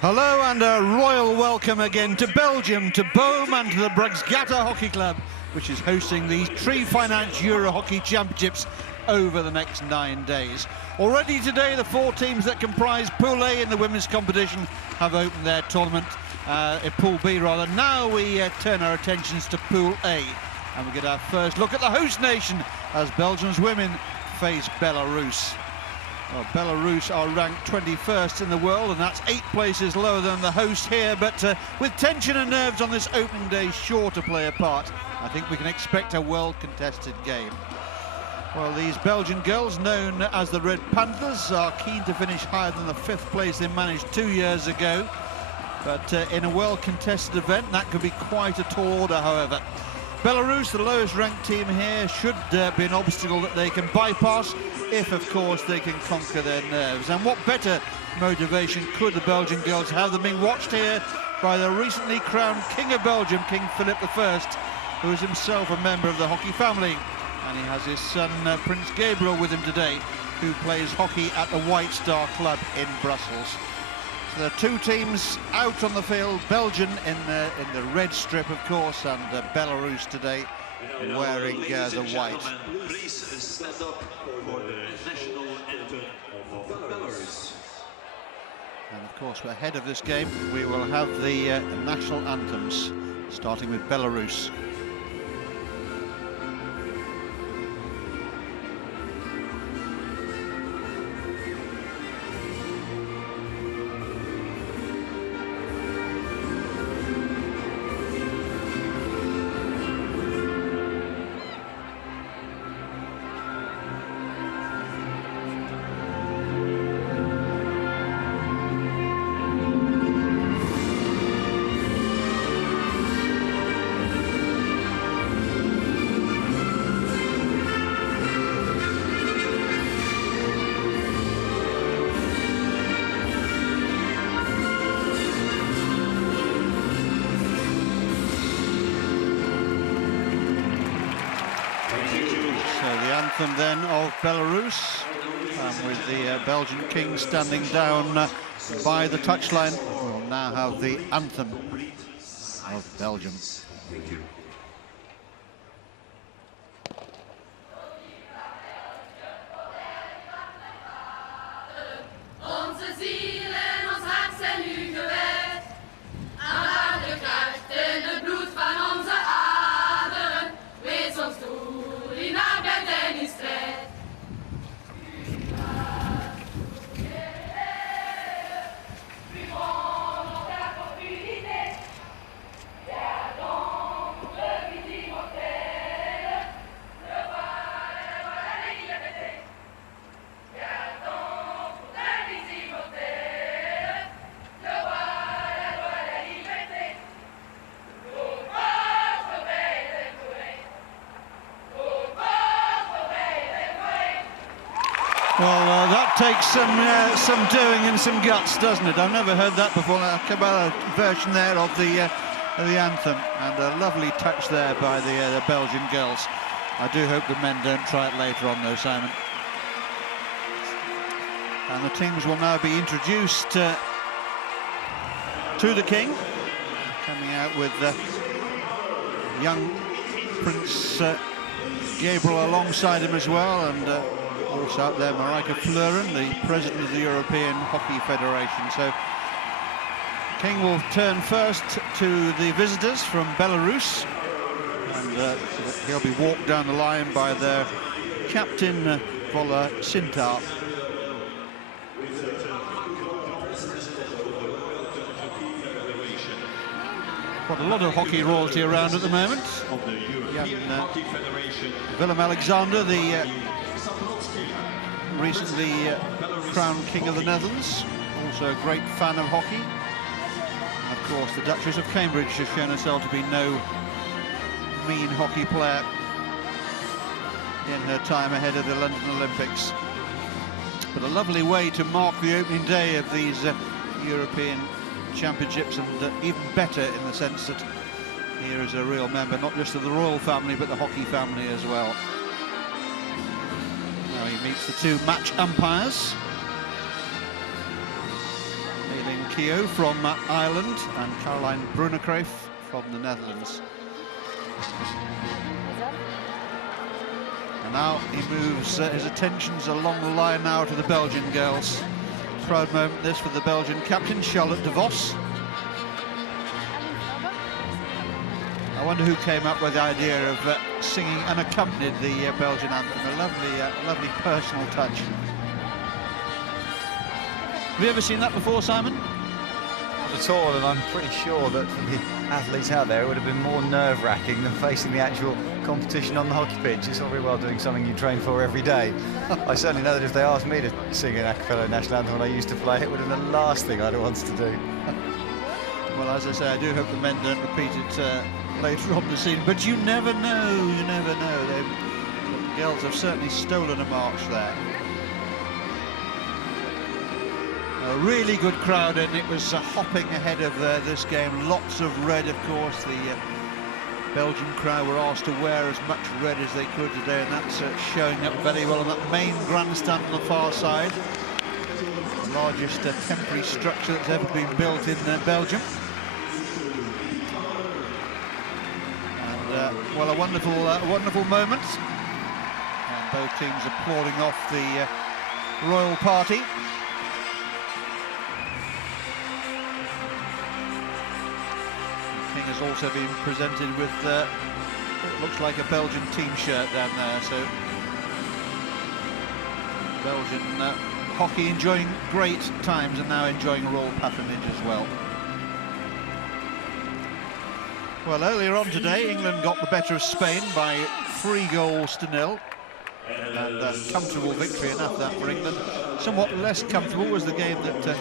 Hello and a royal welcome again to Belgium, to Boom and to the Brugskata Hockey Club, which is hosting the Tree Finance Euro Hockey Championships over the next 9 days. Already today, the 4 teams that comprise Pool A in the women's competition have opened their tournament, in Pool B rather. Now we turn our attentions to Pool A, and we get our first look at the host nation as Belgium's women face Belarus. Well, Belarus are ranked 21st in the world, and that's 8 places lower than the host here, but with tension and nerves on this opening day sure to play a part, I think we can expect a well-contested game. Well, these Belgian girls, known as the Red Panthers, are keen to finish higher than the 5th place they managed 2 years ago, but in a well-contested event, that could be quite a tall order, however. Belarus, the lowest ranked team here, should be an obstacle that they can bypass if, of course, they can conquer their nerves. And what better motivation could the Belgian girls have than being watched here by the recently crowned King of Belgium, King Philip I, who is himself a member of the hockey family. And he has his son, Prince Gabriel, with him today, who plays hockey at the White Star Club in Brussels. So there are 2 teams out on the field, Belgium in the red strip, of course, and Belarus today wearing the white. Please stand up for the national anthem of Belarus. And of course, ahead of this game, we will have the national anthems, starting with Belarus. Anthem then of Belarus, with the Belgian king standing down by the touchline. We'll now have the anthem of Belgium. Thank you. Well, that takes some doing and some guts, doesn't it? I've never heard that before. A cappella version there of the anthem, and a lovely touch there by the Belgian girls. I do hope the men don't try it later on, though, Simon. And the teams will now be introduced to the king, coming out with young Prince Gabriel alongside him as well, and also out there Marika Fleuren, the president of the European Hockey Federation. So King will turn first to the visitors from Belarus, and he'll be walked down the line by their captain, Vola Sintar. Got a lot of hockey royalty around at the moment. Willem Alexander, the recently crowned King of the Netherlands, also a great fan of hockey. And of course, the Duchess of Cambridge has shown herself to be no mean hockey player in her time ahead of the London Olympics. But a lovely way to mark the opening day of these European Championships, and even better in the sense that here is a real member, not just of the royal family, but the hockey family as well. Now he meets the 2 match umpires. Kathleen Keogh from Ireland and Caroline Brunekreef from the Netherlands. And now he moves his attentions along the line now to the Belgian girls. Proud moment this for the Belgian captain, Charlotte de Vos. I wonder who came up with the idea of singing unaccompanied the Belgian anthem. A lovely personal touch. Have you ever seen that before, Simon? Not at all, and I'm pretty sure that for the athletes out there it would have been more nerve-wracking than facing the actual competition on the hockey pitch. It's all very well doing something you train for every day. I certainly know that if they asked me to sing an a cappella national anthem when I used to play, it would have been the last thing I'd want to do. Well, as I say, I do hope the men don't repeat it later on the season, but you never know, you never know. The girls have certainly stolen a march there. A really good crowd, and it was hopping ahead of this game. Lots of red, of course. The Belgian crowd were asked to wear as much red as they could today, and that's showing up very well on that main grandstand on the far side. The largest temporary structure that's ever been built in Belgium. And, well, a wonderful moment. And both teams applauding off the royal party. Has also been presented with it looks like a Belgian team shirt down there, so Belgian hockey enjoying great times and now enjoying royal patronage as well. Well, earlier on today England got the better of Spain by 3-0, and a comfortable victory enough that for England. Somewhat less comfortable was the game that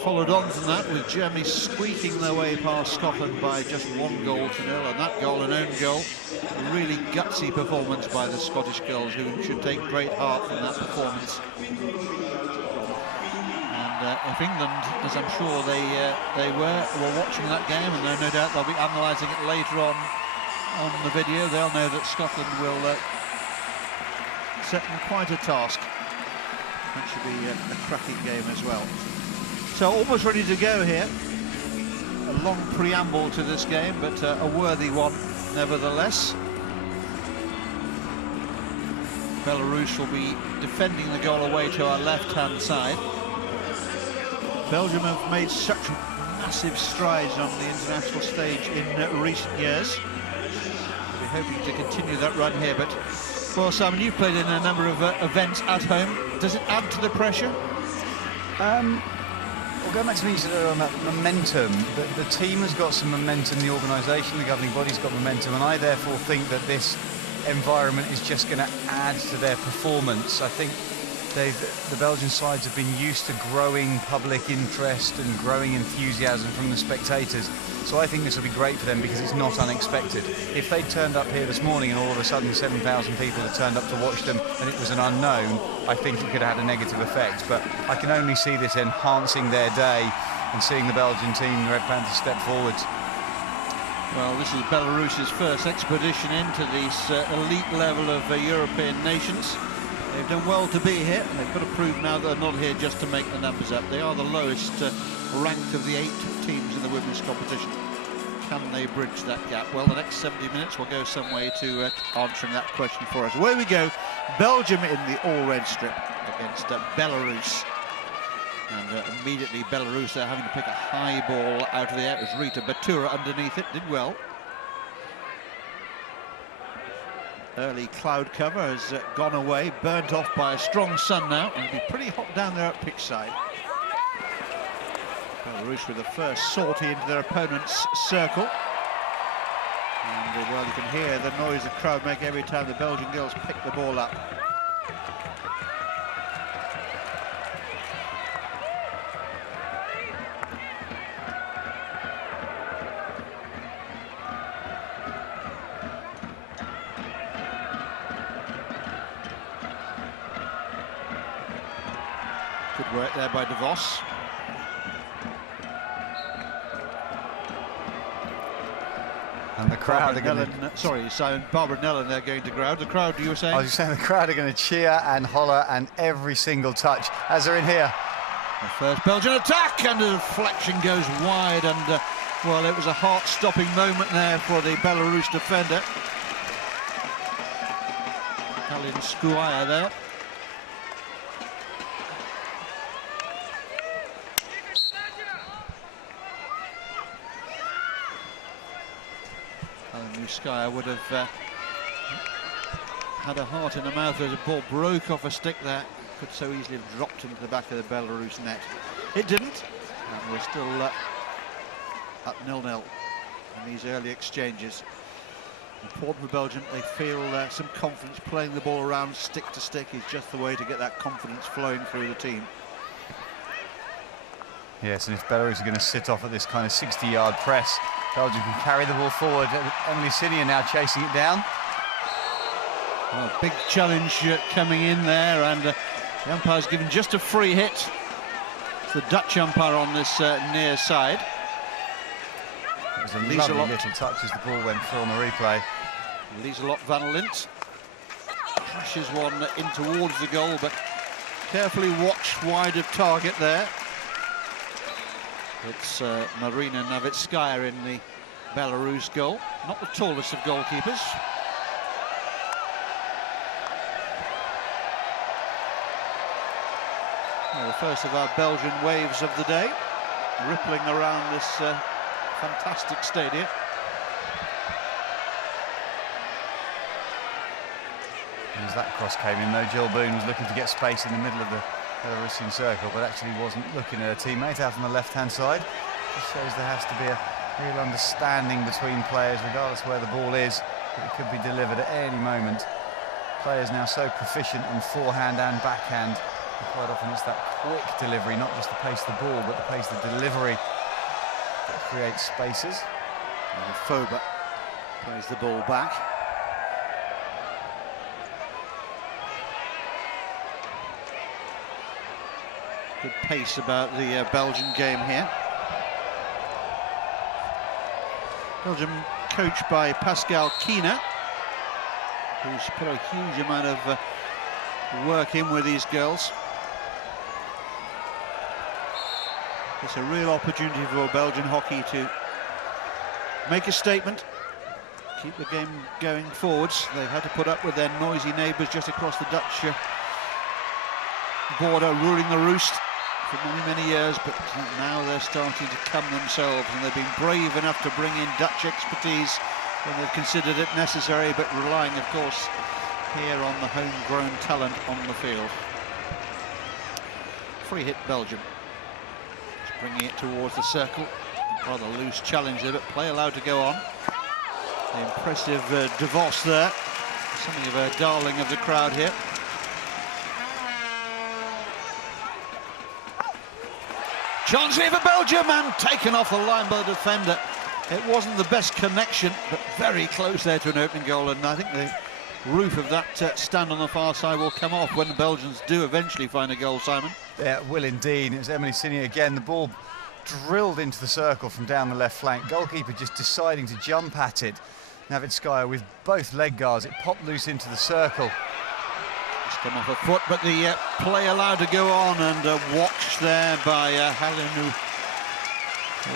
followed on from that, with Germany squeaking their way past Scotland by just 1-0, and that goal, an own goal. A really gutsy performance by the Scottish girls, who should take great heart from that performance. And if England, as I'm sure they were watching that game, and no doubt they'll be analysing it later on the video, they'll know that Scotland will set them quite a task. That should be a cracking game as well. So almost ready to go here. A long preamble to this game, but a worthy one nevertheless. Belarus will be defending the goal away to our left-hand side. Belgium have made such massive strides on the international stage in recent years. We're hoping to continue that run here, but well, Simon, you've played in a number of events at home. Does it add to the pressure? Well, going back to what you said earlier on that momentum, the team has got some momentum, the organisation, the governing body's got momentum, and I therefore think that this environment is just going to add to their performance. I think the Belgian sides have been used to growing public interest and growing enthusiasm from the spectators, so I think this will be great for them because it's not unexpected. If they turned up here this morning and all of a sudden 7,000 people had turned up to watch them and it was an unknown, I think it could have had a negative effect, but I can only see this enhancing their day and seeing the Belgian team, the Red Panthers, step forwards. Well, this is Belarus's first expedition into this elite level of European nations. They've done well to be here. They've got to prove now that they're not here just to make the numbers up. They are the lowest ranked of the 8 teams in the women's competition. Can they bridge that gap? Well, the next 70 minutes will go some way to answering that question for us. Away we go. Belgium in the all-red strip against Belarus. And immediately Belarus, they're having to pick a high ball out of the air. It was Rita Batura underneath it, did well. Early cloud cover has gone away, burnt off by a strong sun now, and it'll be pretty hot down there at pitch side. Belarus with the first sortie into their opponent's circle. And well, you can hear the noise the crowd make every time the Belgian girls pick the ball up. Good work there by de Vos. And the crowd are going to... Sorry, Simon, Barbara Nellen, they're going to crowd. The crowd, you were saying? I was just saying the crowd are going to cheer and holler and every single touch as they're in here. The first Belgian attack, and the deflection goes wide, and well, it was a heart-stopping moment there for the Belarus defender. Kalin Skuaya there. Kalin Skuaya would have had a heart in the mouth as the ball broke off a stick there. Could so easily have dropped into the back of the Belarus net. It didn't, and we're still at 0-0 in these early exchanges. Important for Belgium, they feel some confidence. Playing the ball around stick to stick is just the way to get that confidence flowing through the team. Yes, and if Belarus are going to sit off at this kind of 60-yard press, Belgium can carry the ball forward. Emily Sinia now chasing it down. Well, big challenge coming in there, and the umpire's given just a free hit. It's the Dutch umpire on this near side. It was a lovely little touch as the ball went through on the replay. Lieselot van Lint crashes one in towards the goal, but carefully watched wide of target there. It's Marina Navitskaya in the Belarus goal. Not the tallest of goalkeepers. Well, the first of our Belgian waves of the day, rippling around this fantastic stadium. As that cross came in, though, Jill Boone was looking to get space in the middle of the Belarusian circle, but actually wasn't looking at her teammate out on the left-hand side. This shows there has to be a real understanding between players, regardless of where the ball is, that it could be delivered at any moment. Players now so proficient on forehand and backhand. Quite often it's that quick delivery, not just the pace of the ball, but the pace of the delivery that creates spaces. And Foba plays the ball back. Good pace about the Belgian game here. Belgium coached by Pascal Kina, who's put a huge amount of work in with these girls. It's a real opportunity for Belgian hockey to make a statement, keep the game going forwards. They've had to put up with their noisy neighbours just across the Dutch border, ruling the roost for many, many years, but now they're starting to come themselves, and they've been brave enough to bring in Dutch expertise when they've considered it necessary, but relying, of course, here on the homegrown talent on the field. Free hit Belgium. Just bringing it towards the circle. Rather loose challenge there, but play allowed to go on. The impressive De Vos there. Something of a darling of the crowd here. Chance here for Belgium, and taken off the line by the defender. It wasn't the best connection, but very close there to an opening goal, and I think the roof of that stand on the far side will come off when the Belgians do eventually find a goal, Simon. Yeah, it will indeed. It was Emily Sinia again. The ball drilled into the circle from down the left flank. Goalkeeper just deciding to jump at it. Navitskaya with both leg guards. It popped loose into the circle. It's come off a foot, but the play allowed to go on, and watched there by Halinu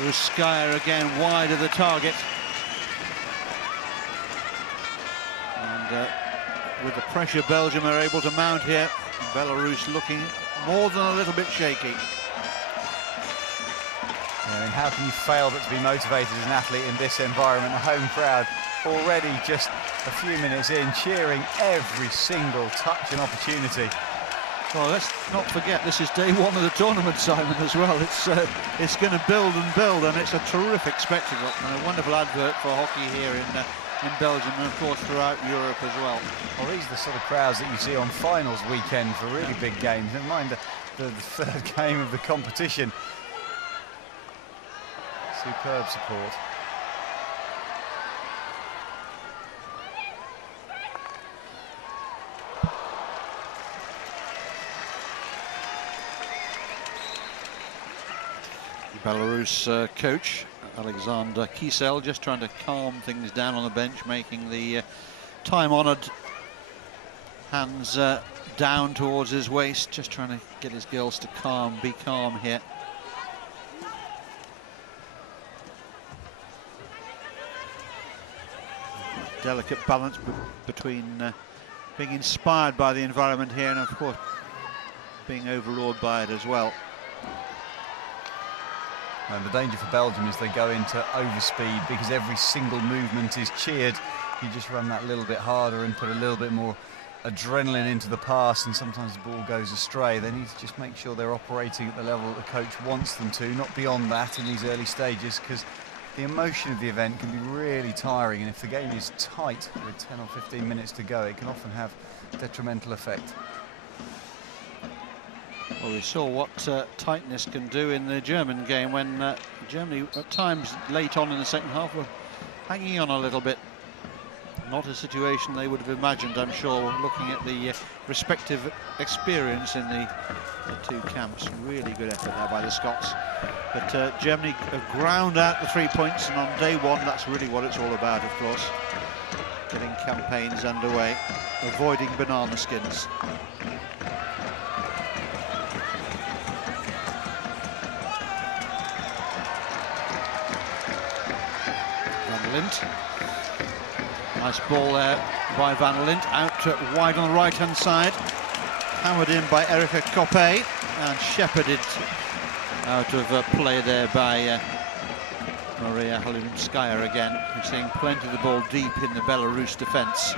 Ruskaya again wide of the target. And with the pressure Belgium are able to mount here, Belarus looking more than a little bit shaky. I mean, how can you fail but to be motivated as an athlete in this environment? A home crowd already just a few minutes in, cheering every single touch and opportunity. Well, let's not forget this is day one of the tournament, Simon, as well. It's going to build and build, and it's a terrific spectacle and a wonderful advert for hockey here in Belgium, and of course throughout Europe as well. Well, these are the sort of crowds that you see on finals weekend for really big games. Never mind the third game of the competition. Superb support. The Belarus coach Alexander Kisel just trying to calm things down on the bench, making the time-honoured hands down towards his waist, just trying to get his girls to be calm here. Delicate balance between being inspired by the environment here and, of course, being overawed by it as well. And the danger for Belgium is they go into overspeed because every single movement is cheered. You just run that little bit harder and put a little bit more adrenaline into the pass, and sometimes the ball goes astray. They need to just make sure they're operating at the level that the coach wants them to, not beyond that in these early stages, because the emotion of the event can be really tiring, and if the game is tight with 10 or 15 minutes to go, it can often have detrimental effect. Well, we saw what tightness can do in the German game when Germany, at times late on in the second half, were hanging on a little bit. Not a situation they would have imagined, I'm sure, looking at the respective experience in the two camps. Really good effort there by the Scots. But Germany have ground out the 3 points, and on day one, that's really what it's all about, of course. Getting campaigns underway, avoiding banana skins. Van Lint. Nice ball there by Van Lint, out wide on the right-hand side. Hammered in by Erika Koppe and shepherded out of play there by Maria Halimskaya again. We're seeing plenty of the ball deep in the Belarus defence.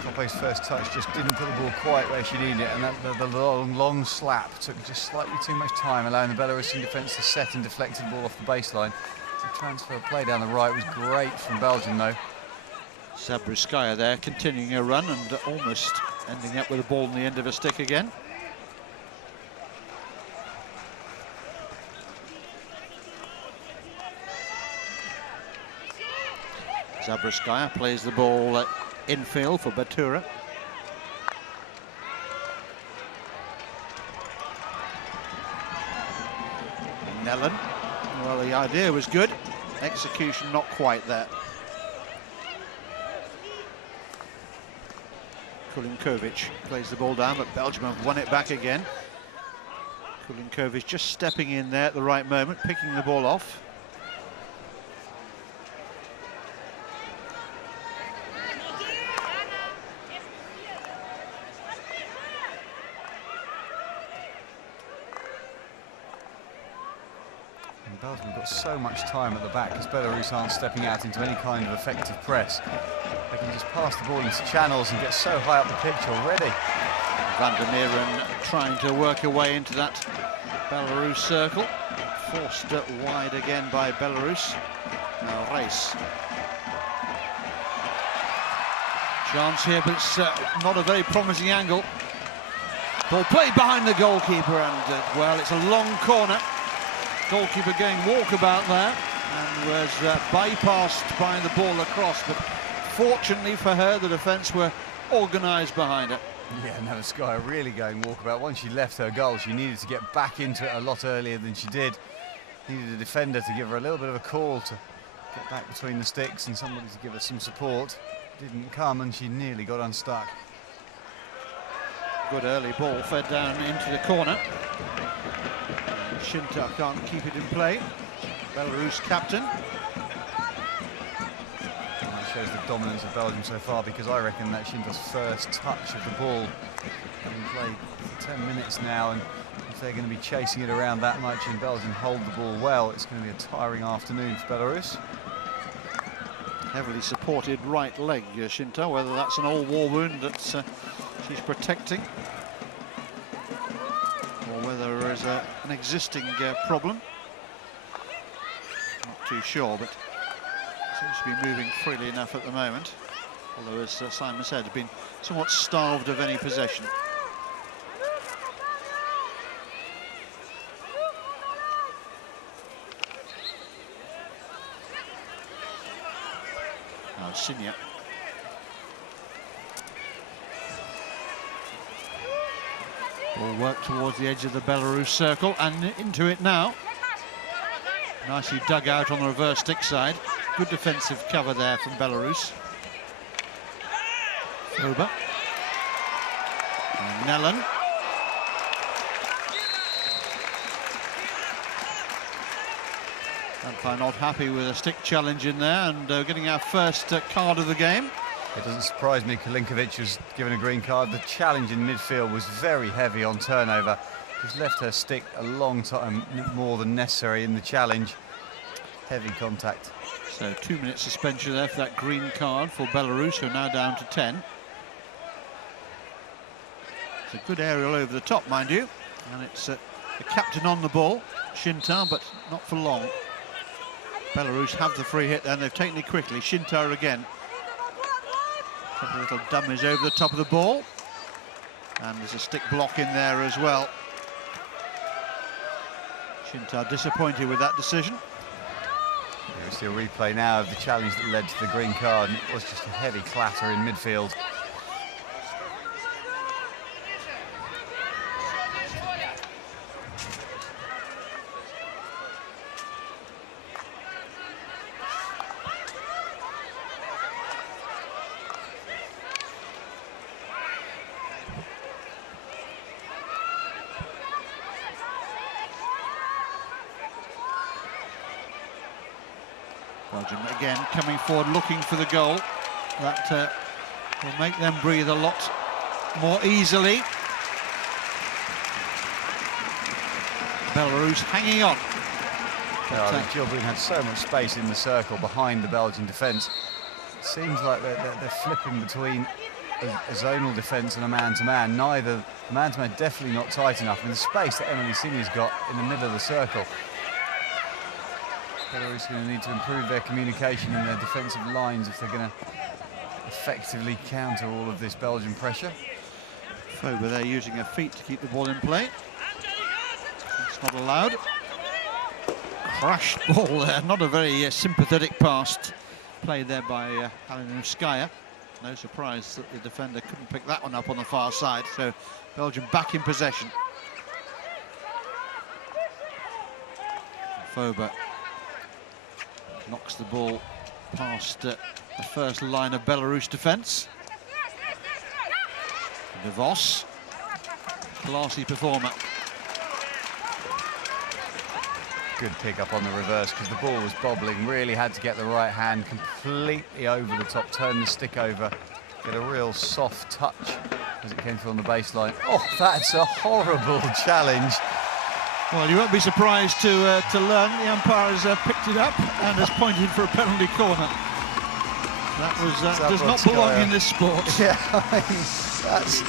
Koppe's first touch just didn't put the ball quite where she needed it, and the long slap took just slightly too much time, allowing the Belarusian defence to set and deflect the ball off the baseline. The transfer play down the right was great from Belgium, though. Zabriskaya there continuing her run and almost ending up with the ball in the end of a stick again. Zabriskaya plays the ball infield for Batura. Nellen, well, the idea was good, execution not quite there. Kulinkovic plays the ball down, but Belgium have won it back again. Kulinkovic just stepping in there at the right moment, picking the ball off. And Belgium have got so much time at the back because Belarus aren't stepping out into any kind of effective press. They can just pass the ball into channels and get so high up the pitch already. Van der Meeren trying to work her way into that Belarus circle. Forced wide again by Belarus. Now Reis. Chance here, but it's not a very promising angle. Ball played behind the goalkeeper, and well, it's a long corner. Goalkeeper going walkabout there, and was bypassed by the ball across, but fortunately for her, the defence were organised behind her. Yeah, Navaskaya really going walkabout. Once she left her goal, she needed to get back into it a lot earlier than she did. Needed a defender to give her a little bit of a call to get back between the sticks and somebody to give her some support. Didn't come, and she nearly got unstuck. Good early ball fed down into the corner. Shinta can't keep it in play. Belarus captain. That shows the dominance of Belgium so far, because I reckon that Shinta's first touch of the ball. Having played for 10 minutes now, and if they're going to be chasing it around that much and Belgium hold the ball well, it's going to be a tiring afternoon for Belarus. Heavily supported right leg, Shinta, whether that's an old war wound that she's protecting, or whether there is an existing problem. Not too sure, but seems to be moving freely enough at the moment. Although, as Simon said, has been somewhat starved of any possession. Now Sinya. Will work towards the edge of the Belarus circle and into it now. Nicely dug out on the reverse stick side. Good defensive cover there from Belarus. Oba. And Nellen. Umpire not happy with a stick challenge in there, and getting our first card of the game. It doesn't surprise me Kalinkovic was given a green card. The challenge in midfield was very heavy on turnover. She's left her stick a long time more than necessary in the challenge. Heavy contact. So 2-minute suspension there for that green card for Belarus, who are now down to 10. It's a good aerial over the top, mind you. And it's the captain on the ball, Shintar, but not for long. Belarus have the free hit, and they've taken it quickly. Shintar again. A couple of little dummies over the top of the ball. And there's a stick block in there as well. Shintar disappointed with that decision. We see a replay now of the challenge that led to the green card, and it was just a heavy clatter in midfield. Belgium again coming forward, looking for the goal. That will make them breathe a lot more easily. Belarus hanging on. Jublin had so much space in the circle behind the Belgian defence. It seems like they're flipping between a zonal defence and a man-to-man. Neither man-to-man definitely not tight enough. And the space that Emily Sini's got in the middle of the circle. Belarus are going to need to improve their communication in their defensive lines if they're going to effectively counter all of this Belgian pressure. Foba there using her feet to keep the ball in play. That's not allowed. Crashed ball there, not a very sympathetic pass played there by Halinovskaya. No surprise that the defender couldn't pick that one up on the far side, so Belgium back in possession. Foba knocks the ball past the first line of Belarus defence. De Vos, classy performer. Good pick up on the reverse because the ball was bobbling. Really had to get the right hand completely over the top, turn the stick over, get a real soft touch as it came through on the baseline. Oh, that's a horrible challenge. Well, you won't be surprised to learn the umpire has picked it up and has pointed for a penalty corner. That does not belong in this sport. Yeah, I mean, that's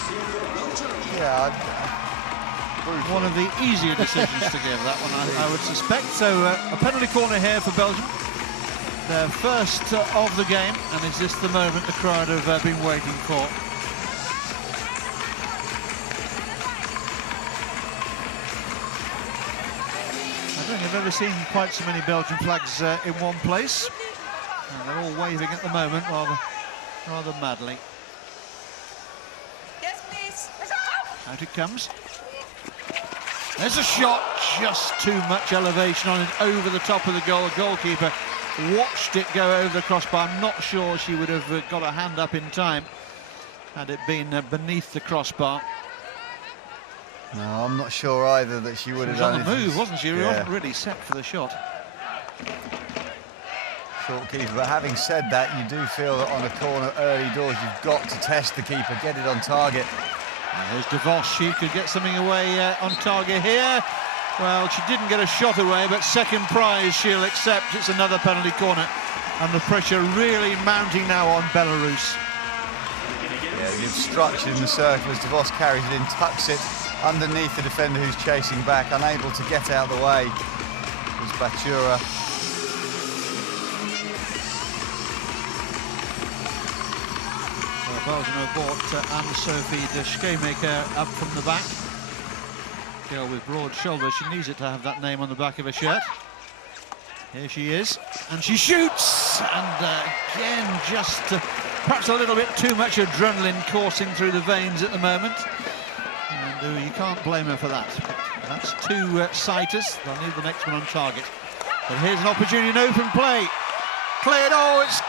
one of the easier decisions to give, that one, I would suspect. So a penalty corner here for Belgium, their first of the game, and is this the moment the crowd have been waiting for? I don't think I've ever seen quite so many Belgian flags in one place. And they're all waving at the moment, rather madly. Yes, please. Out it comes. There's a shot, just too much elevation on it, over the top of the goal. The goalkeeper watched it go over the crossbar. I'm not sure she would have got her hand up in time had it been beneath the crossbar. No, I'm not sure either that she would have done it. She was on the move, wasn't she? She wasn't really set for the shot. Short keeper, but having said that, you do feel that on a corner early doors, you've got to test the keeper, get it on target. And there's De Vos, she could get something away on target here. Well, she didn't get a shot away, but second prize she'll accept. It's another penalty corner, and the pressure really mounting now on Belarus. Yeah, they give structure in the circle as De Vos carries it in, tucks it underneath the defender who's chasing back, unable to get out of the way. There's Batura. Belgium have brought Anne-Sophie de Scheemaker up from the back. Girl with broad shoulders, she needs it to have that name on the back of her shirt. Here she is, and she shoots! And again, just perhaps a little bit too much adrenaline coursing through the veins at the moment. And you can't blame her for that. But that's two sighters. They'll need the next one on target. But here's an opportunity in open play. Cleared, oh, it's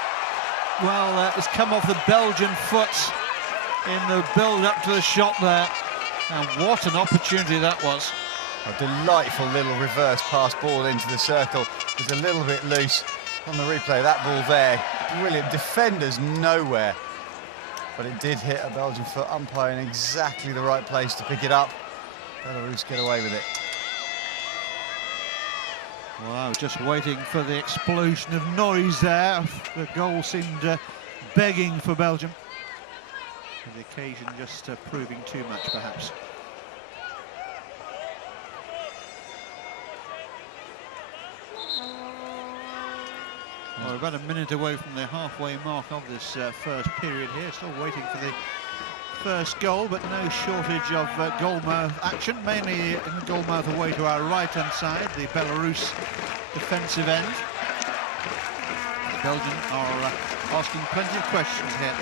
come off the Belgian foot. in the build-up to the shot there. And what an opportunity that was. A delightful little reverse pass ball into the circle. It was a little bit loose on the replay. That ball there, brilliant. Defenders nowhere. But it did hit a Belgian foot, umpire in exactly the right place to pick it up. Belarus get away with it. Well, I was just waiting for the explosion of noise there. The goal seemed begging for Belgium. The occasion just proving too much, perhaps. Well, we're about a minute away from the halfway mark of this first period here. Still waiting for the first goal, but no shortage of goalmouth action, mainly in the goalmouth away to our right-hand side, the Belarus defensive end. The Belgians are asking plenty of questions here.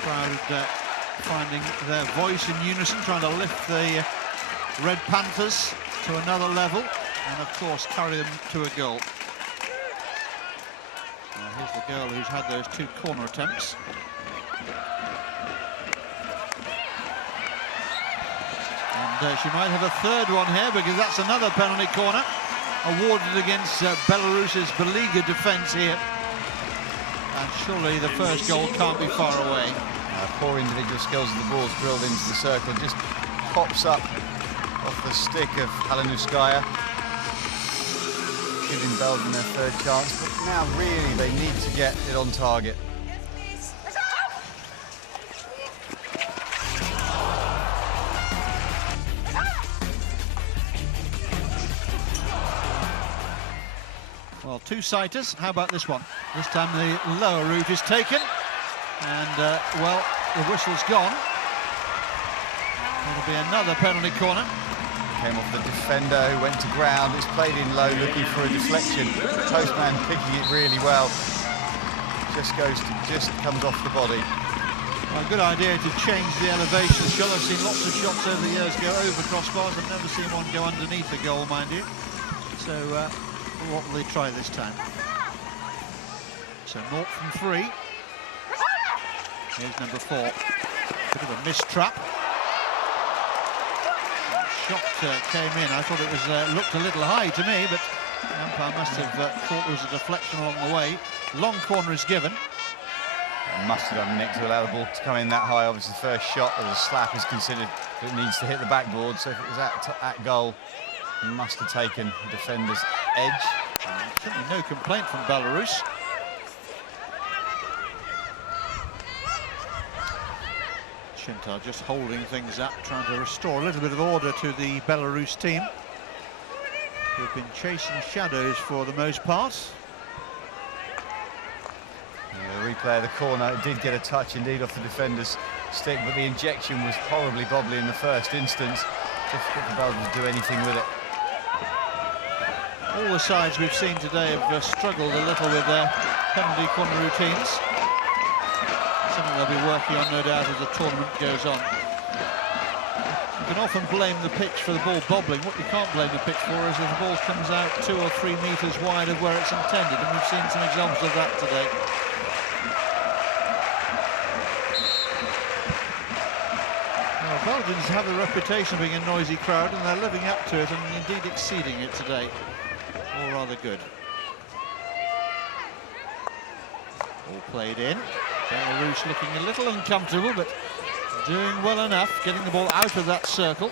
Crowd finding their voice in unison, trying to lift the Red Panthers to another level and, of course, carry them to a goal. Here's the girl who's had those two corner attempts. And she might have a third one here, because that's another penalty corner awarded against Belarus's beleaguered defence here. And surely the first goal can't be far away. Poor individual skills of the ball's drilled into the circle, just pops up off the stick of Halanuskaya, giving Belgium their third chance, but now really they need to get it on target. Well, two-sighters. How about this one? This time the lower route is taken, and well, the whistle's gone. It'll be another penalty corner. Came off the defender who went to ground. It's played in low, looking for a deflection. Postman picking it really well. Just comes off the body. Well, a good idea to change the elevation shot. I've seen lots of shots over the years go over crossbars. I've never seen one go underneath the goal, mind you. So what will they try this time? So 0 from 3. Here's number 4. Bit of a missed trap. Shot came in. I thought it was looked a little high to me, but the umpire must have thought there was a deflection along the way. Long corner is given. Must have done Nick to allow the ball to come in that high. Obviously, the first shot as a slap is considered, but it needs to hit the backboard. So if it was at goal, it must have taken the defender's edge. Certainly no complaint from Belarus. Shintar just holding things up, trying to restore a little bit of order to the Belarus team, who've been chasing shadows for the most part. Yeah, the replay of the corner, it did get a touch indeed off the defender's stick, but the injection was horribly bobbly in the first instance. Difficult for Belgium to do anything with it. All the sides we've seen today have struggled a little with their penalty corner routines. Something they'll be working on, no doubt, as the tournament goes on. You can often blame the pitch for the ball bobbling. What you can't blame the pitch for is if the ball comes out 2 or 3 metres wide of where it's intended, and we've seen some examples of that today. Well, Belgians have the reputation of being a noisy crowd, and they're living up to it and indeed exceeding it today. All rather good. All played in. Belarus looking a little uncomfortable, but doing well enough, getting the ball out of that circle.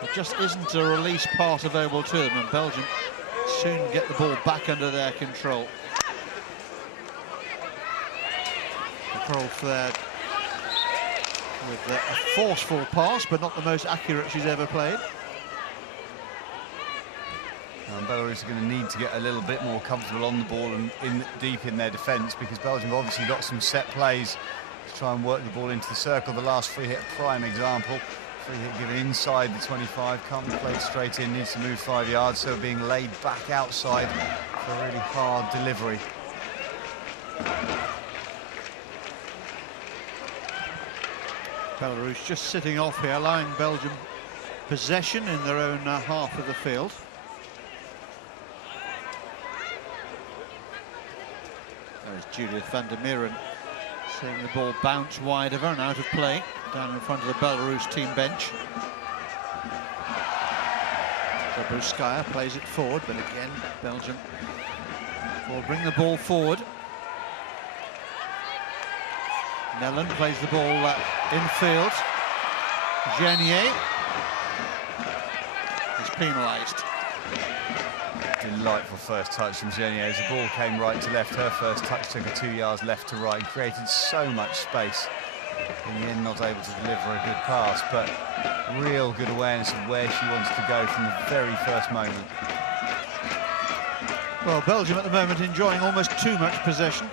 There just isn't a release part available to them, and Belgium soon get the ball back under their control. Nicole Flair with a forceful pass, but not the most accurate she's ever played. And Belarus are going to need to get a little bit more comfortable on the ball and deep in their defence, because Belgium have obviously got some set plays to try and work the ball into the circle. The last free hit, a prime example. Free hit given inside the 25, can't be played straight in, needs to move 5 yards, so being laid back outside for a really hard delivery. Belarus just sitting off here, allowing Belgium possession in their own half of the field. There's Judith van der Meren seeing the ball bounce wide of her and out of play down in front of the Belarus team bench. Zabruskaya plays it forward, but again Belgium will bring the ball forward. Nellen plays the ball infield. Genier is penalised. Delightful first touch from Genier. As the ball came right to left, her first touch took her 2 yards left to right, created so much space. In the end, not able to deliver a good pass, but real good awareness of where she wants to go from the very first moment. Well, Belgium at the moment enjoying almost too much possession.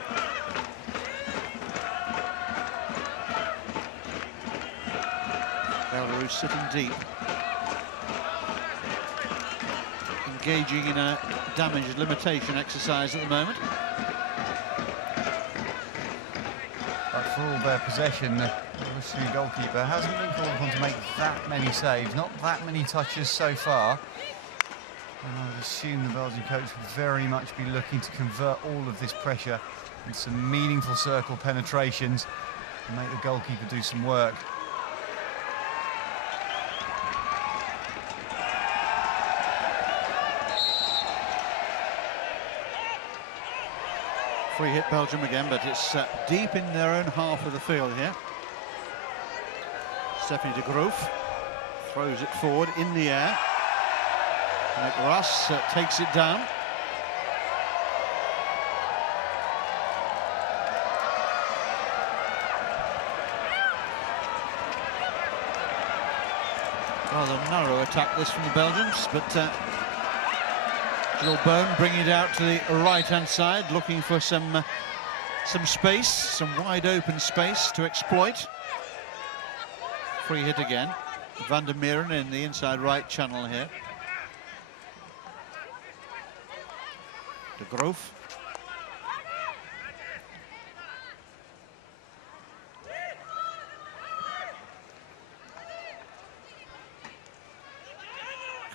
Belarus sitting deep, engaging in a damage limitation exercise at the moment. But for all their possession, the Russian goalkeeper hasn't been called upon to make that many saves, not that many touches so far. And I would assume the Belgian coach would very much be looking to convert all of this pressure into some meaningful circle penetrations and make the goalkeeper do some work. Free hit Belgium again, but it's deep in their own half of the field here. Stephanie de Groof throws it forward in the air. Nick Russ takes it down. Rather narrow attack this from the Belgians, but Jill Bone bringing it out to the right-hand side, looking for some space, some wide open space to exploit. Free hit again. Van der Meren in the inside right channel here. De Groof.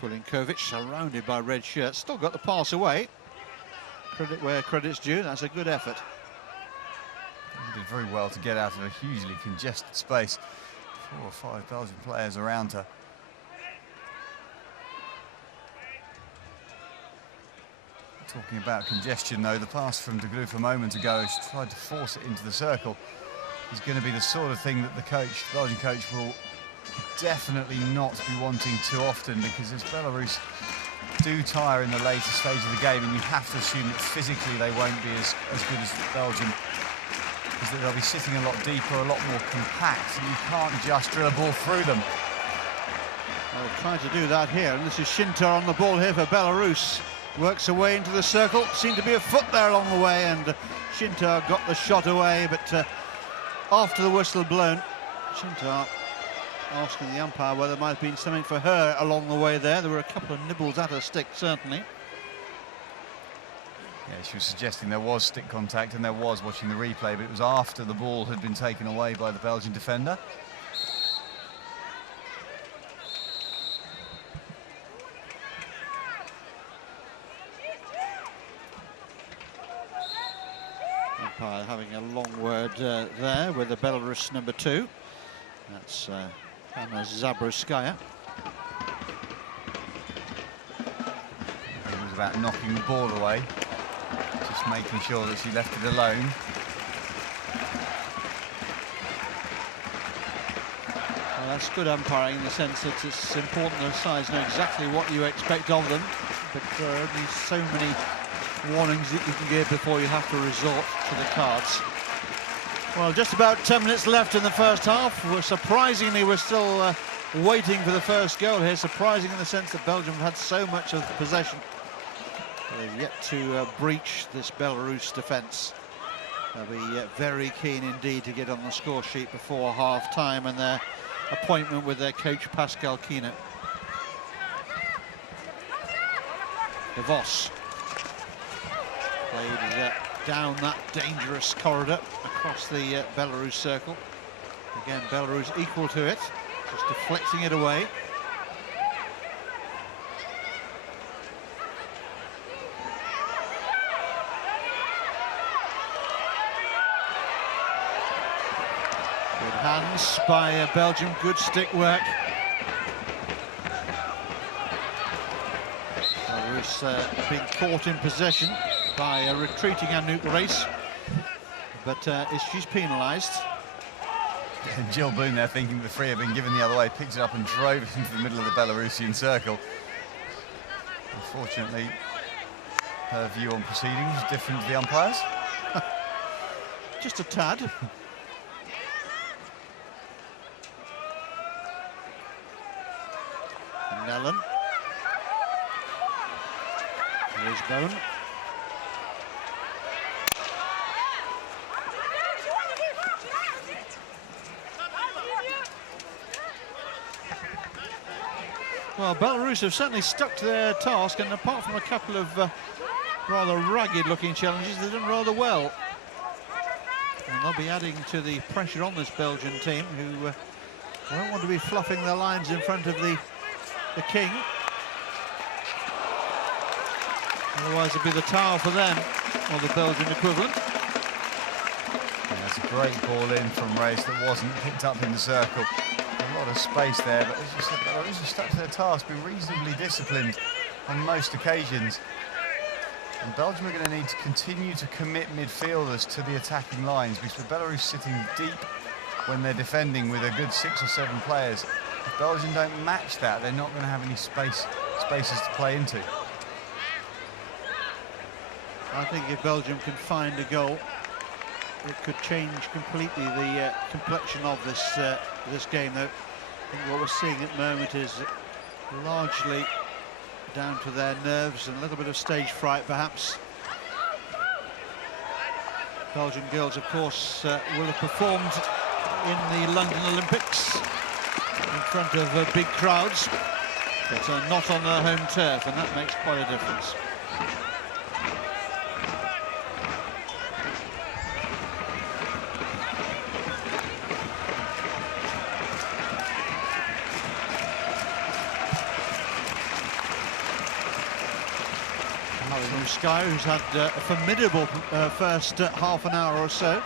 Kulinkovic surrounded by red shirts, still got the pass away. Credit where credit's due, that's a good effort. He did very well to get out of a hugely congested space. 4 or 5 Belgian players around her. Talking about congestion though, the pass from de Groof a moment ago, as she tried to force it into the circle, is going to be the sort of thing that the Belgian coach will definitely not be wanting too often, because as Belarus do tire in the later stage of the game, and you have to assume that physically they won't be as good as Belgium, is that they'll be sitting a lot deeper, a lot more compact, and you can't just drill a ball through them. Well, trying to do that here, and this is Shintar on the ball here for Belarus. Works away into the circle, seemed to be a foot there along the way, and Shintar got the shot away, but after the whistle blown, Shintar asking the umpire whether there might have been something for her along the way there. There were a couple of nibbles at her stick, certainly. Yeah, she was suggesting there was stick contact, and there was watching the replay, but it was after the ball had been taken away by the Belgian defender. Umpire having a long word there with the Belarus number 2. That's Anna Zabruskaya. It was about knocking the ball away, just making sure that she left it alone. Well, that's good umpiring in the sense that it's important the sides know exactly what you expect of them, but there are only so many warnings that you can give before you have to resort to the cards. Well, just about 10 minutes left in the first half. Surprisingly, we're still waiting for the first goal here. Surprising in the sense that Belgium have had so much of the possession. They've yet to breach this Belarus defence. They'll be very keen indeed to get on the score sheet before half-time and their appointment with their coach, Pascal Kina. De Vos played down that dangerous corridor across the Belarus circle. Again, Belarus equal to it, just deflecting it away. Hands by Belgium, good stick work. Belarus being caught in possession by a retreating Anouk Race, but she's penalised. And Jill Boone there, thinking the free had been given the other way, picked it up and drove it into the middle of the Belarusian circle. Unfortunately, her view on proceedings is different to the umpires. Just a tad. Nellen. Here's Bone. Well, Belarus have certainly stuck to their task, and apart from a couple of rather rugged-looking challenges, they've done rather well. And they'll be adding to the pressure on this Belgian team, who won't want to be fluffing their lines in front of the king. Otherwise, it'll be the towel for them, or the Belgian equivalent. Yeah, that's a great ball in from Race that wasn't picked up in the circle. A lot of space there, but as you said, Belarus have stuck to their task, been reasonably disciplined on most occasions. And Belgium are going to need to continue to commit midfielders to the attacking lines, because with Belarus sitting deep when they're defending with a good 6 or 7 players, if Belgium don't match that, they're not going to have any spaces to play into. I think if Belgium can find a goal, it could change completely the complexion of this game. Though I think what we're seeing at the moment is largely down to their nerves and a little bit of stage fright, perhaps. Belgian girls, of course, will have performed in the London Olympics in front of big crowds, but not on their home turf, and that makes quite a difference. Sky, who's had a formidable first half an hour or so,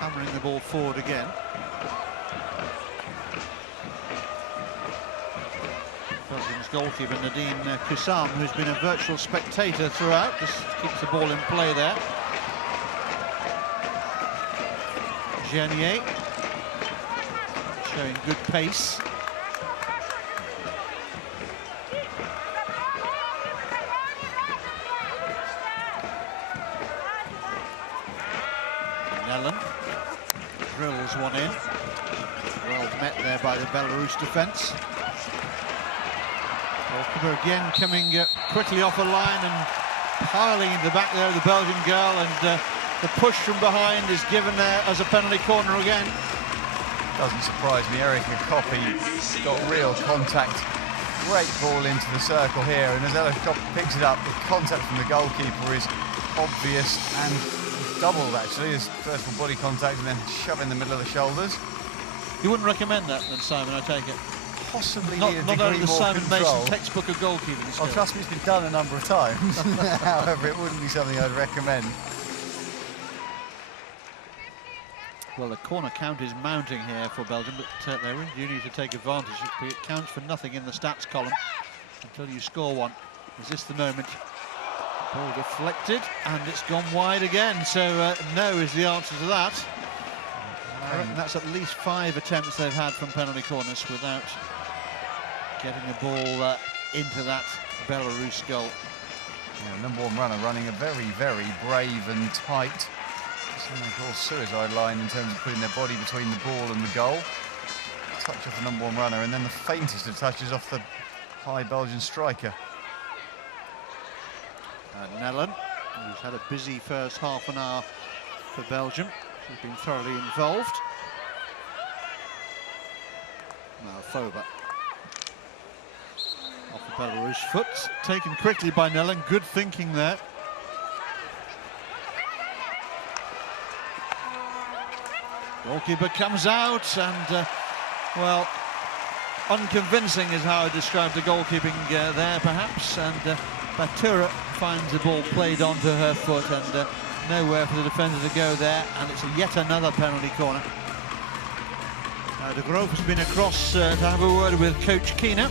hammering the ball forward again. Belgium's goalkeeper Nadine Kusam, who's been a virtual spectator throughout, just keeps the ball in play there. Genier showing good pace. Nellen drills one in. Well met there by the Belarus defence. Goalkeeper again coming quickly off the line and piling into the back there of the Belgian girl, and the push from behind is given there as a penalty corner again. Doesn't surprise me, Erica Coppi got real contact. Great ball into the circle here, and as Erica Coppi picks it up, the contact from the goalkeeper is obvious and doubled actually. His first of all body contact and then shove in the middle of the shoulders. You wouldn't recommend that then, Simon, I take it? Possibly not need a degree the more Simon control. Mason textbook of goalkeeping skills. Oh, trust me, it's been done a number of times. However, it wouldn't be something I'd recommend. Well, the corner count is mounting here for Belgium, but they really do need to take advantage. It counts for nothing in the stats column until you score one. Is this the moment? Ball deflected, and it's gone wide again. So no is the answer to that. I reckon that's at least 5 attempts they've had from penalty corners without getting the ball into that Belarus goal. Yeah, number one runner running a very, very brave and tight, something they call suicide line in terms of putting their body between the ball and the goal. Touch off the number one runner, and then the faintest of touches off the high Belgian striker. Nellen, who's had a busy first half an hour for Belgium. She's been thoroughly involved. Now Foba off the Belarus foot, taken quickly by Nellen. Good thinking there. Goalkeeper comes out, and well, unconvincing is how I describe the goalkeeping there, perhaps. And Batura finds the ball played onto her foot, and nowhere for the defender to go there, and it's yet another penalty corner. De Groof has been across to have a word with Coach Keener.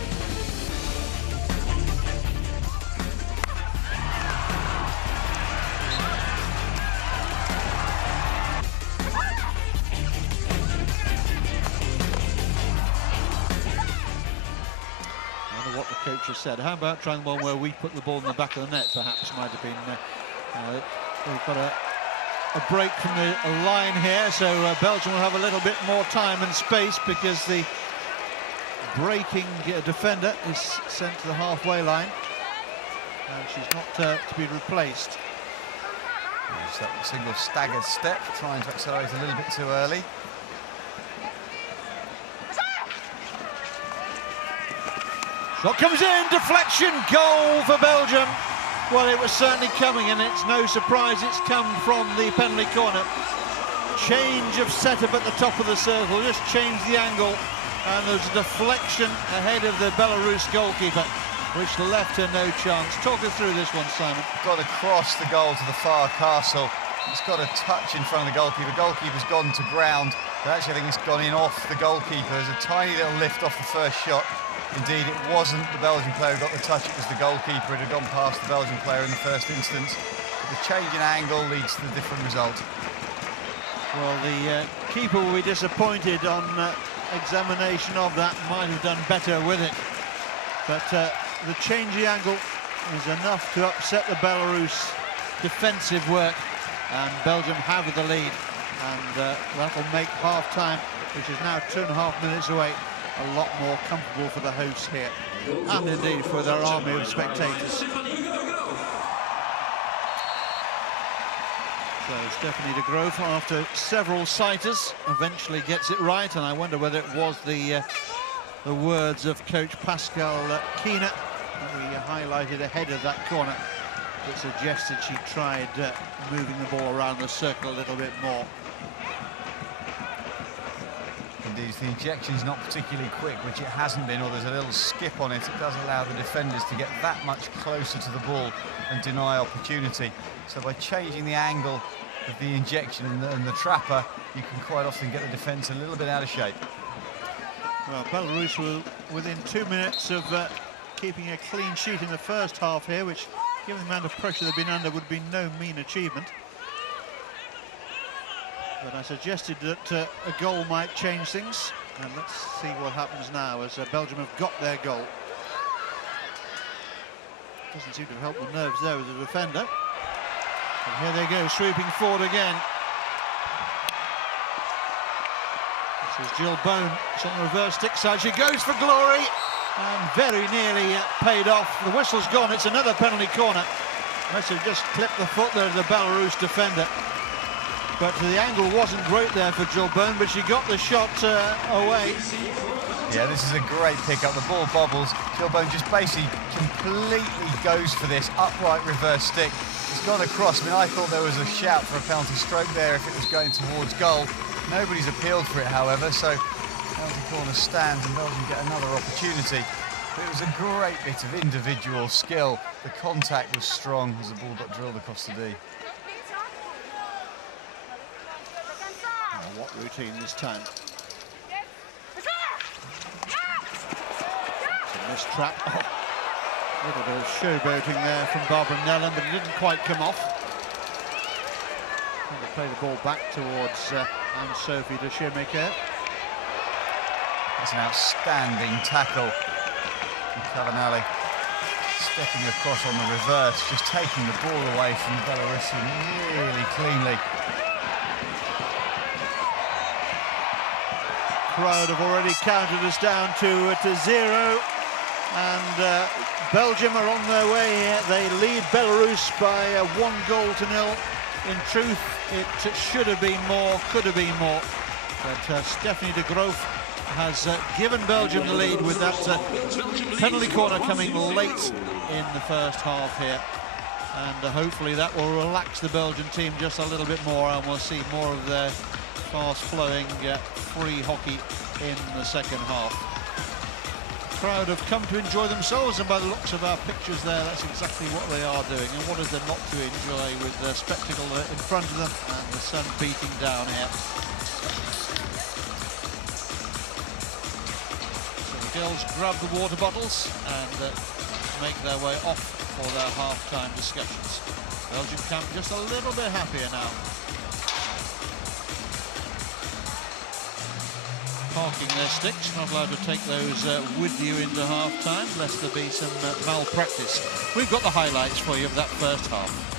What the coach has said. How about trying one where we put the ball in the back of the net? Perhaps might have been. We've got a break from the line here, so Belgium will have a little bit more time and space because the breaking defender is sent to the halfway line, and she's not to be replaced. There's that single staggered step, trying to accelerate a little bit too early. Shot comes in, deflection, goal for Belgium. Well, it was certainly coming, and it's no surprise it's come from the penalty corner. Change of setup at the top of the circle, just changed the angle, and there's a deflection ahead of the Belarus goalkeeper, which left her no chance. Talk us through this one, Simon. Got to cross the goal to the far castle. It's got a touch in front of the goalkeeper. Goalkeeper's gone to ground, but actually I think it's gone in off the goalkeeper. There's a tiny little lift off the first shot. Indeed, it wasn't the Belgian player who got the touch, it was the goalkeeper. It had gone past the Belgian player in the first instance. But the change in angle leads to the different result. Well, the keeper will be disappointed on examination of that, might have done better with it. But the change in angle is enough to upset the Belarus defensive work, and Belgium have the lead. And that'll make half-time, which is now 2.5 minutes away, a lot more comfortable for the hosts here, and indeed for their army of spectators. So Stephanie de Groof, after several sighters, eventually gets it right, and I wonder whether it was the words of Coach Pascal Keener that we highlighted ahead of that corner that suggested she tried moving the ball around the circle a little bit more. Indeed, the injection's not particularly quick, which it hasn't been, or there's a little skip on it. It does allow the defenders to get that much closer to the ball and deny opportunity. So by changing the angle of the injection and the trapper, you can quite often get the defence a little bit out of shape. Well, Belarus were within 2 minutes of keeping a clean sheet in the first half here, which, given the amount of pressure they've been under, would be no mean achievement. But I suggested that a goal might change things, and let's see what happens now as Belgium have got their goal. Doesn't seem to help the nerves there with the defender. And here they go, sweeping forward again. This is Jill Bone. It's on the reverse stick side. She goes for glory, and very nearly paid off. The whistle's gone. It's another penalty corner. Must have just clipped the foot there of the Belarus defender. But the angle wasn't great there for Jill Bone, but she got the shot away. Yeah, this is a great pick-up. The ball bobbles. Jill Bone just basically completely goes for this upright reverse stick. It's gone across. I mean, I thought there was a shout for a penalty stroke there if it was going towards goal. Nobody's appealed for it, however, so penalty corner stands and Belgium get another opportunity. But it was a great bit of individual skill. The contact was strong as the ball got drilled across the D. What routine this time? It's a missed trap. Oh, a little bit of showboating there from Barbara Nellen, but it didn't quite come off. And they play the ball back towards Anne-Sophie de Schirmaker. That's an outstanding tackle from Cavanelli. Stepping across on the reverse, just taking the ball away from the Belarusian really cleanly. Crowd have already counted us down to 0, and Belgium are on their way here. They lead Belarus by 1-0. In truth, it should have been more, could have been more, but Stephanie de Groof has given Belgium the lead with that penalty corner coming late in the first half here, and hopefully that will relax the Belgian team just a little bit more, and we'll see more of their fast-flowing free hockey in the second half. The crowd have come to enjoy themselves, and by the looks of our pictures there, that's exactly what they are doing. And what is there not to enjoy with the spectacle in front of them and the sun beating down here? girls grab the water bottles and make their way off for their half-time discussions. Belgium camp just a little bit happier now. Parking their sticks, not allowed to take those with you into half-time, lest there be some malpractice. We've got the highlights for you of that first half.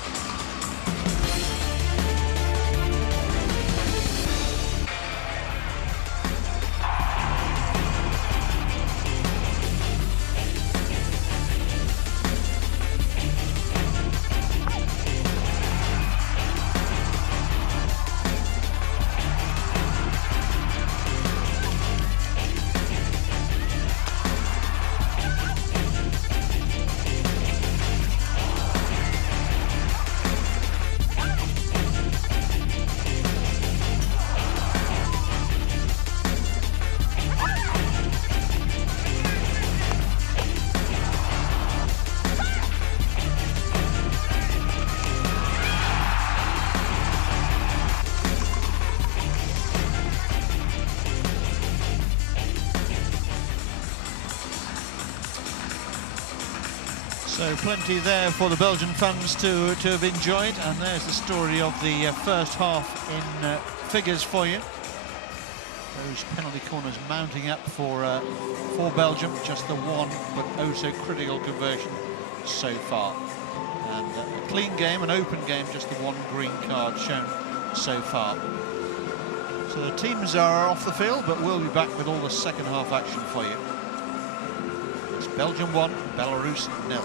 So plenty there for the Belgian fans to have enjoyed, and there's the story of the first half in figures for you. Those penalty corners mounting up for Belgium, just the one but oh so critical conversion so far. And a clean game, an open game, just the one green card shown so far. So the teams are off the field, but we'll be back with all the second half action for you. It's Belgium 1, Belarus 0.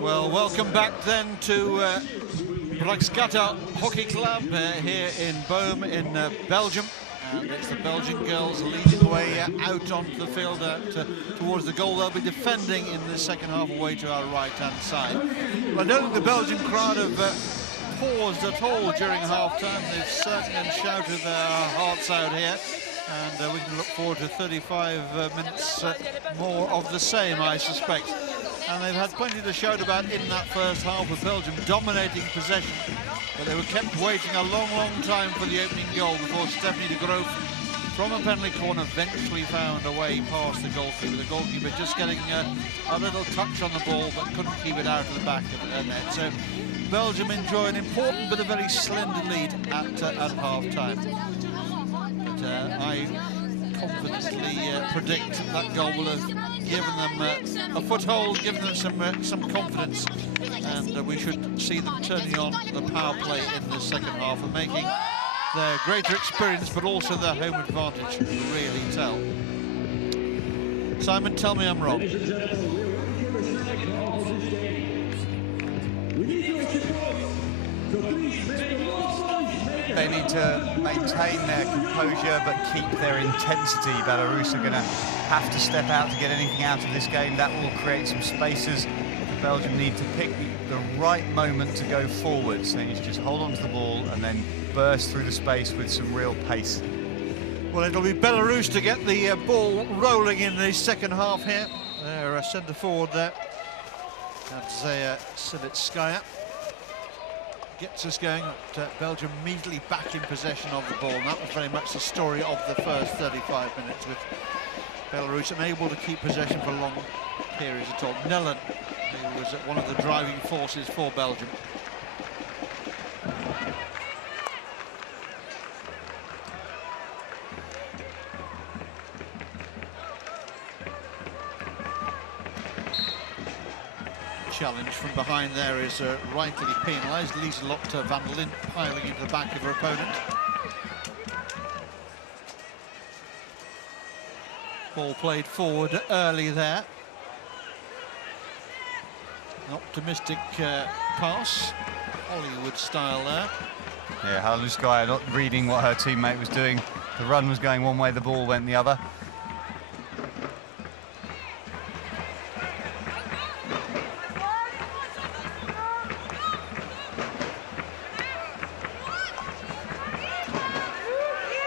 Well, welcome back then to Brugskata Hockey Club here in Boom in Belgium. And it's the Belgian girls leading the way out onto the field towards the goal. They'll be defending in the second half away to our right-hand side. But I don't think the Belgian crowd have paused at all during half-time. They've certainly shouted their hearts out here. And we can look forward to 35 minutes more of the same, I suspect. And they've had plenty to shout about in that first half, with Belgium dominating possession. But they were kept waiting a long, long time for the opening goal before Stephanie de Groot from a penalty corner eventually found a way past the goalkeeper. The goalkeeper just getting a little touch on the ball, but couldn't keep it out of the back of the net. So Belgium enjoy an important but a very slender lead at half-time. But I confidently predict that goal will have given them a foothold, given them some confidence, and we should see them turning on the power play in the second half and making their greater experience but also their home advantage really tell. Simon, tell me I'm wrong. They need to maintain their composure but keep their intensity. Belarus are going to have to step out to get anything out of this game. That will create some spaces. Belgium need to pick the right moment to go forward. So they need to just hold on to the ball and then burst through the space with some real pace. Well, it'll be Belarus to get the ball rolling in the second half here. They're centre forward there. Zaya Silitskaya gets us going. Belgium immediately back in possession of the ball. And that was very much the story of the first 35 minutes, with Belarus unable to keep possession for long Here is a top Nellen, who was one of the driving forces for Belgium. Challenge from behind there is rightly penalised. Lieselotte van Lint piling into the back of her opponent. Ball played forward early there. An optimistic pass, Hollywood style there. Yeah, Haluskaya not reading what her teammate was doing. The run was going one way, the ball went the other.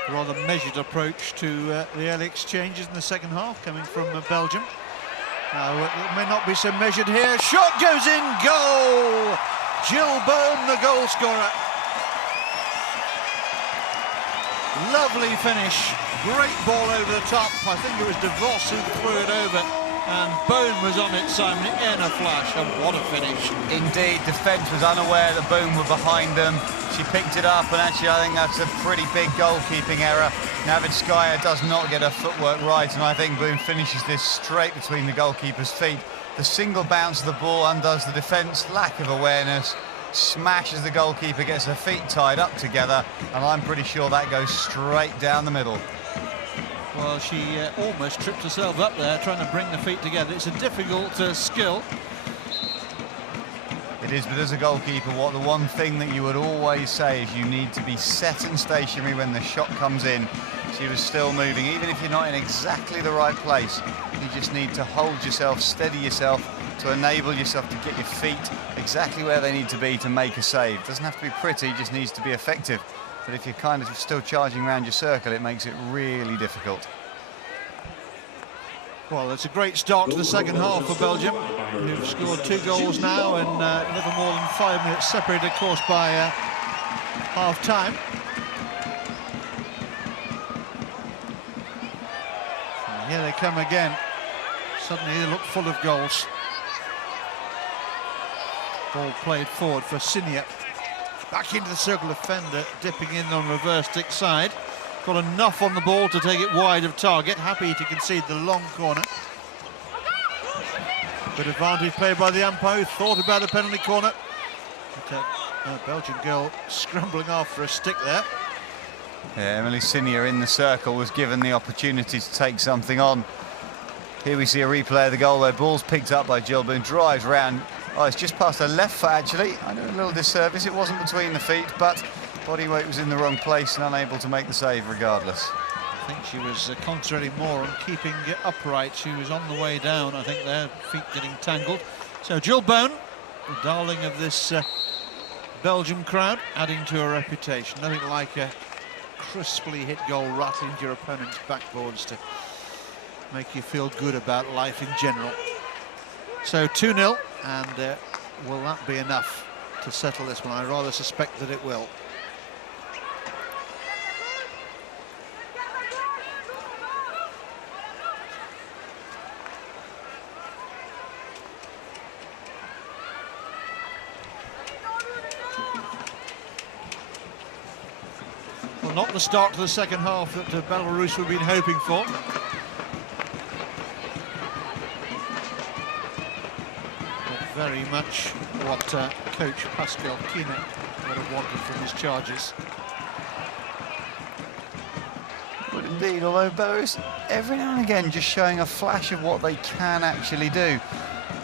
Rather measured approach to the early exchanges in the second half coming from Belgium. Now, it may not be so measured here. Shot goes in, goal! Jill Bohm, the goal scorer. Lovely finish, great ball over the top. I think it was De Vos who threw it over, and Bohm was on it, Simon, in a flash, and what a finish. Indeed, defence was unaware that Bohm were behind them. She picked it up, and actually I think that's a pretty big goalkeeping error. Navidskaya does not get her footwork right, and I think Bohm finishes this straight between the goalkeeper's feet. The single bounce of the ball undoes the defence, lack of awareness, smashes the goalkeeper, gets her feet tied up together, and I'm pretty sure that goes straight down the middle. Well, she almost tripped herself up there trying to bring the feet together. It's a difficult skill. It is, but as a goalkeeper, the one thing that you would always say is you need to be set and stationary when the shot comes in. She was still moving, even if you're not in exactly the right place. You just need to hold yourself, steady yourself, to enable yourself to get your feet exactly where they need to be to make a save. It doesn't have to be pretty, it just needs to be effective. But if you're kind of still charging around your circle, it makes it really difficult. Well, it's a great start to the second half for Belgium, who've scored 2 goals now and never more than 5 minutes separated, of course, by half-time. Here they come again. Suddenly they look full of goals. Ball played forward for Sinia. Back into the circle defender, dipping in on reverse stick side. Got enough on the ball to take it wide of target. Happy to concede the long corner. Good advantage played by the umpire, who thought about the penalty corner. But a Belgian girl scrambling after a stick there. Yeah, Emily Sinia in the circle was given the opportunity to take something on. Here we see a replay of the goal though. Ball's picked up by Jill Bohm, drives round. Oh, it's just past her left foot actually. I know, a little disservice. It wasn't between the feet, but body weight was in the wrong place and unable to make the save regardless. I think she was concentrating more on keeping it upright. She was on the way down, I think, there, feet getting tangled. So Jill Bohm, the darling of this Belgium crowd, adding to her reputation. Nothing like a crisply hit goal rattling into your opponent's backboards to make you feel good about life in general. So 2-0, and will that be enough to settle this one? I rather suspect that it will. Well, not the start to the second half that Belarus have been hoping for. But very much what coach Pascal Kine would have wanted from his charges. But indeed, although Belarus every now and again just showing a flash of what they can actually do.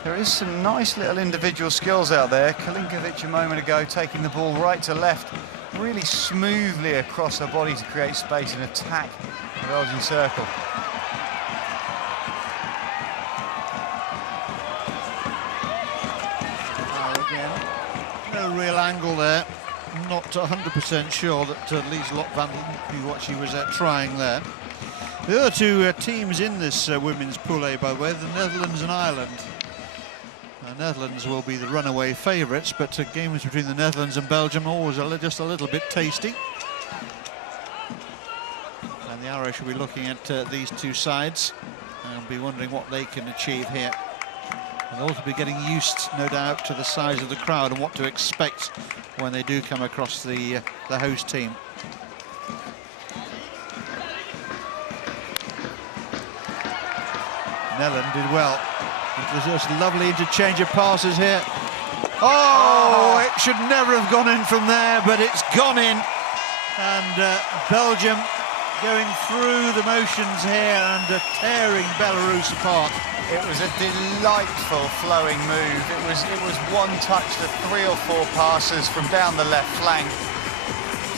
There is some nice little individual skills out there. Kalinkovic a moment ago taking the ball right to left, really smoothly across her body to create space and attack the Belgian circle. Again, no real angle there. Not 100% sure that Lieselotte van Lint knew what she was trying there. The other two teams in this women's Pool A, by the way, the Netherlands and Ireland. The Netherlands will be the runaway favourites, but games between the Netherlands and Belgium are always just a little bit tasty. And the Irish will be looking at these two sides and be wondering what they can achieve here. They'll also be getting used, no doubt, to the size of the crowd and what to expect when they do come across the host team. Nelland did well. It was just a lovely interchange of passes here. Oh, it should never have gone in from there, but it's gone in. And Belgium going through the motions here and tearing Belarus apart. It was a delightful flowing move. It was one touch for 3 or 4 passes from down the left flank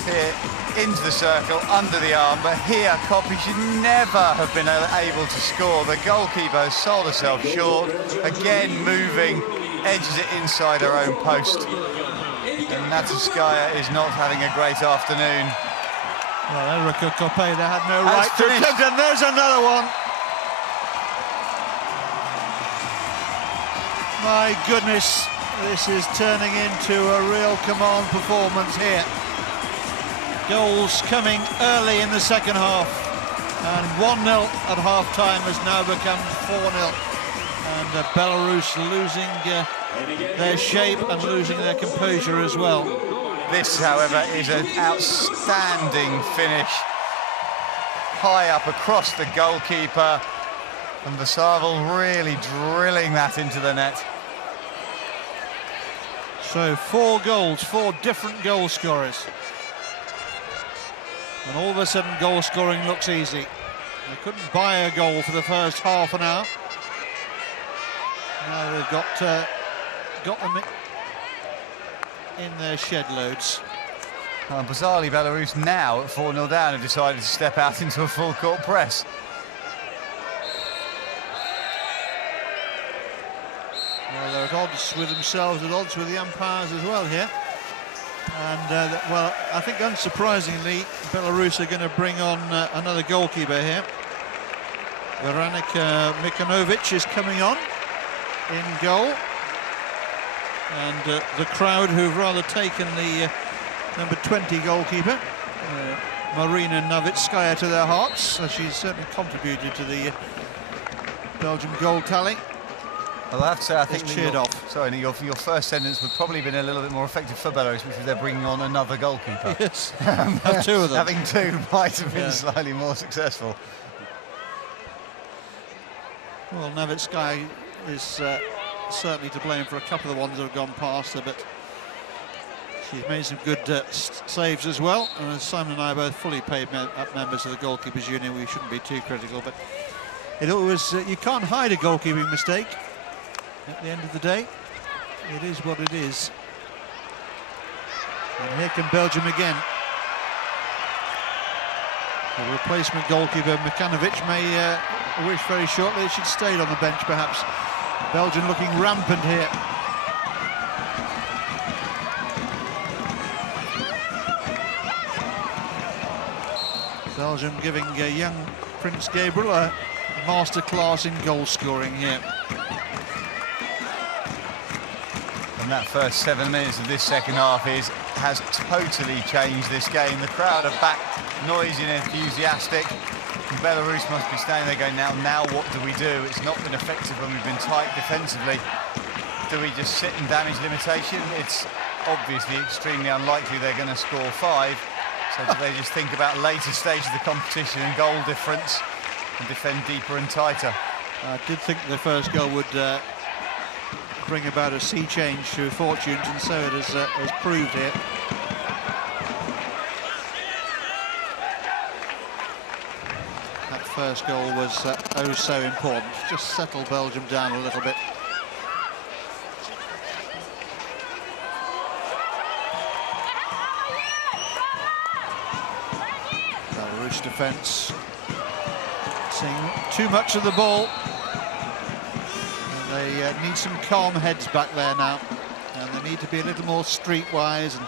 here into the circle, under the arm, but here Coppy should never have been able to score. The goalkeeper has sold herself short, again moving, edges it inside her own post. And Natskaya is not having a great afternoon. Well, Erika Kopeda had no right to attempt, and there's another one. My goodness, this is turning into a real command performance here. Goals coming early in the second half, and 1-0 at half-time has now become 4-0. And Belarus losing their shape and losing their composure as well. This, however, is an outstanding finish. High up across the goalkeeper, and Vasavel really drilling that into the net. So 4 goals, 4 different goal scorers. And all of a sudden goal scoring looks easy. They couldn't buy a goal for the first half an hour. Now they've got them in their shed loads. Bizarrely, Belarus now at 4-0 down have decided to step out into a full court press. Well, they're at odds with themselves, at odds with the umpires as well here. And, well, I think unsurprisingly, Belarus are going to bring on another goalkeeper here. Veronika Mikanovic is coming on in goal. And the crowd who've rather taken the number 20 goalkeeper, Marina Novitskaya, to their hearts. So she's certainly contributed to the Belgium goal tally. Well, I have to say, I think cheered off. Sorry, your first sentence would probably have been a little bit more effective for Belarus, which is they're bringing on another goalkeeper. Yes, have 2 of them. Having 2 might have been slightly more successful. Well, Novitskaya is certainly to blame for a couple of the ones that have gone past her, but she's made some good saves as well. And as Simon and I are both fully paid members of the goalkeepers union, we shouldn't be too critical, but it always you can't hide a goalkeeping mistake. At the end of the day, it is what it is. And here come Belgium again. The replacement goalkeeper Mikanovic may wish very shortly she'd stayed on the bench, perhaps. Belgium looking rampant here. Belgium giving young Prince Gabriel a masterclass in goal scoring here. And that first 7 minutes of this second half has totally changed this game. The crowd are back, noisy and enthusiastic. And Belarus must be standing there going, now what do we do? It's not been effective when we've been tight defensively. Do we just sit and damage limitation? It's obviously extremely unlikely they're going to score 5. So do they just think about later stages of the competition and goal difference and defend deeper and tighter? I did think the first goal would bring about a sea change to fortunes, and so it has proved here. That first goal was oh so important. Just settle Belgium down a little bit. Belarus defence seeing too much of the ball. They need some calm heads back there now, and they need to be a little more streetwise and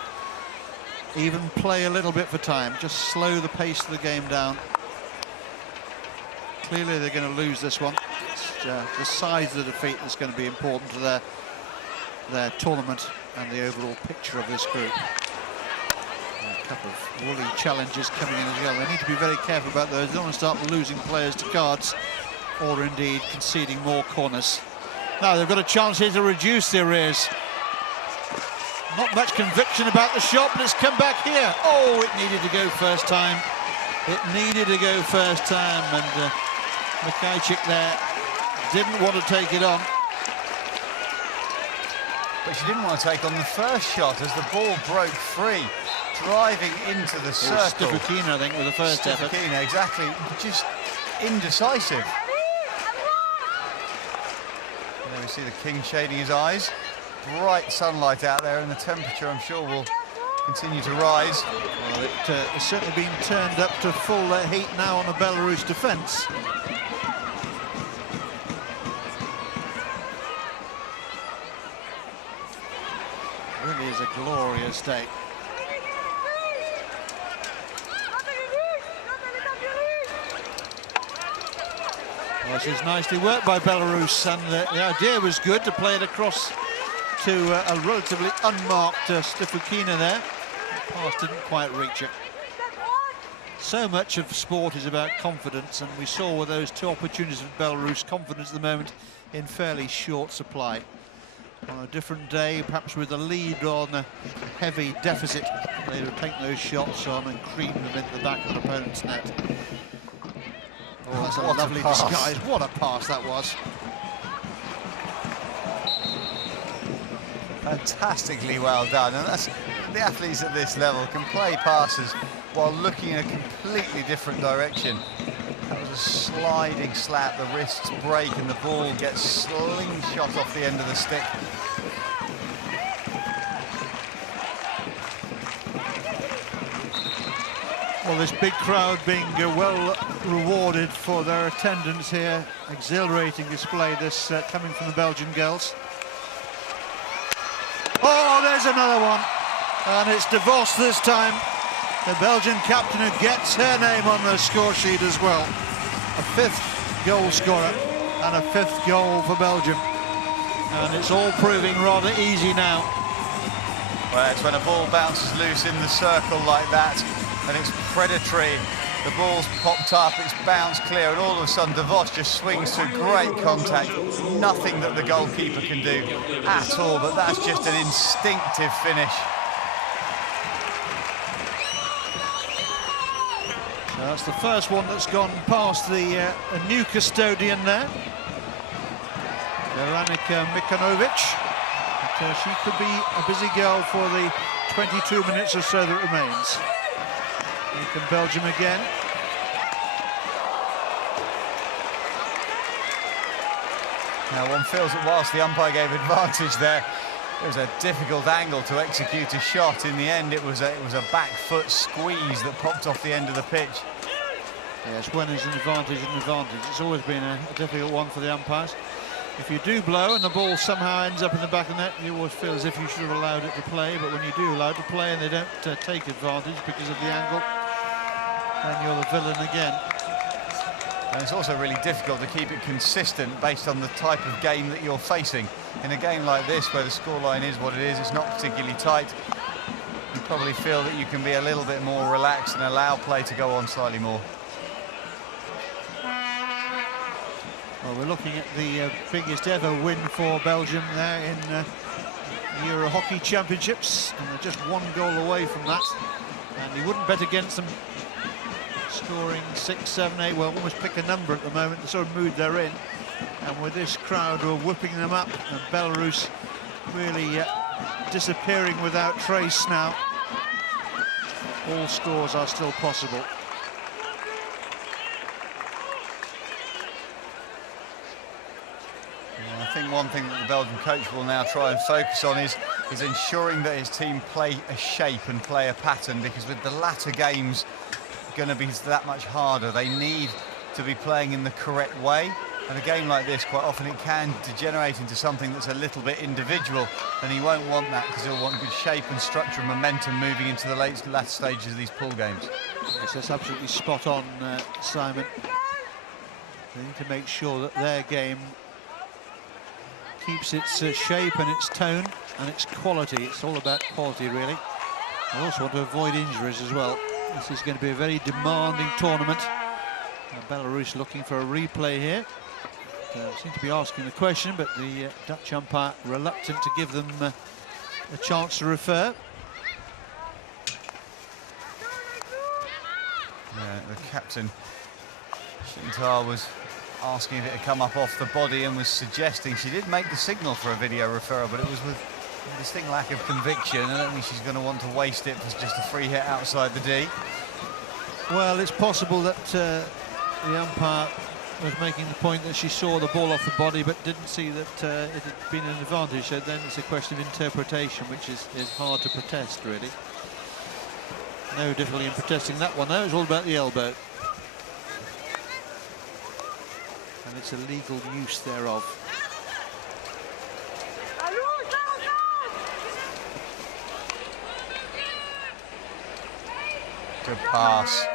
even play a little bit for time. Just slow the pace of the game down. Clearly they're going to lose this one. It's the size of the defeat that's going to be important to their tournament and the overall picture of this group. A couple of woolly challenges coming in as well. They need to be very careful about those. They don't want to start losing players to cards or indeed conceding more corners. Now they've got a chance here to reduce the arrears. Not much conviction about the shot, but it's come back here. Oh, it needed to go first time. It needed to go first time, and Mikajcik there didn't want to take it on. But she didn't want to take on the first shot as the ball broke free, driving into the circle. Stefukina, I think, with the first effort. Stefukina, exactly. Just indecisive. And there we see the king shading his eyes. Bright sunlight out there, and the temperature, I'm sure, will continue to rise. Well, it's certainly been turned up to full heat now on the Belarus defence. Really is a glorious day. Well, this is nicely worked by Belarus, and the idea was good to play it across to a relatively unmarked Stefukina there. The pass didn't quite reach it. So much of sport is about confidence, and we saw with those two opportunities for Belarus, confidence at the moment in fairly short supply. On a different day, perhaps with a lead on a heavy deficit, they would take those shots on and cream them into the back of the opponent's net. Oh, that's a lovely disguise. What a pass that was. Fantastically well done, and that's the athletes at this level can play passes while looking in a completely different direction. That was a sliding slap, the wrists break and the ball gets slingshot off the end of the stick. Well, this big crowd being well rewarded for their attendance here. Exhilarating display this coming from the Belgian girls. Oh, there's another one, and it's De Vos this time, the Belgian captain, who gets her name on the score sheet as well. A fifth goal scorer and a fifth goal for Belgium, and it's all proving rather easy now. Well, it's when a ball bounces loose in the circle like that, and it's predatory. The ball's popped up, it's bounced clear, and all of a sudden De Vos just swings to great contact. Nothing that the goalkeeper can do at all, but that's just an instinctive finish. So that's the first one that's gone past the new custodian there, Veronika Mikanovic. But she could be a busy girl for the 22 minutes or so that remains. Here come Belgium again. Now one feels that whilst the umpire gave advantage there, it was a difficult angle to execute a shot. In the end, it was a back foot squeeze that popped off the end of the pitch. Yes, when there's an advantage, it's always been a difficult one for the umpires. If you do blow and the ball somehow ends up in the back of the net, you always feel as if you should have allowed it to play, but when you do allow it to play and they don't take advantage because of the angle, then you're the villain again. And it's also really difficult to keep it consistent based on the type of game that you're facing. In a game like this, where the scoreline is what it is, it's not particularly tight, you probably feel that you can be a little bit more relaxed and allow play to go on slightly more. Well, we're looking at the biggest ever win for Belgium there in Euro Hockey Championships, and they're just one goal away from that. And you wouldn't bet against them scoring 6, 7, 8, well, almost pick a number at the moment, the sort of mood they're in. And with this crowd who are whipping them up, and Belarus really disappearing without trace now, all scores are still possible. I think one thing that the Belgian coach will now try and focus on is ensuring that his team play a shape and play a pattern, because with the latter games going to be that much harder. They need to be playing in the correct way, and a game like this, quite often it can degenerate into something that's a little bit individual, and he won't want that, because he'll want good shape and structure and momentum moving into the latter stages of these pool games. Yes, that's absolutely spot on, Simon. They need to make sure that their game keeps its shape and its tone and its quality. It's all about quality, really. They also want to avoid injuries as well. This is going to be a very demanding tournament. And Belarus looking for a replay here. Seem to be asking the question, but the Dutch umpire reluctant to give them a chance to refer. Yeah, the captain, Chantal, was asking if it had come up off the body and was suggesting she did make the signal for a video referral, but it was with a distinct lack of conviction. I don't think she's going to want to waste it for just a free hit outside the D. Well, it's possible that the umpire was making the point that she saw the ball off the body but didn't see that it had been an advantage. So then it's a question of interpretation, which is hard to protest, really. No difficulty in protesting that one, though. It's all about the elbow. And it's a legal use thereof. Good pass.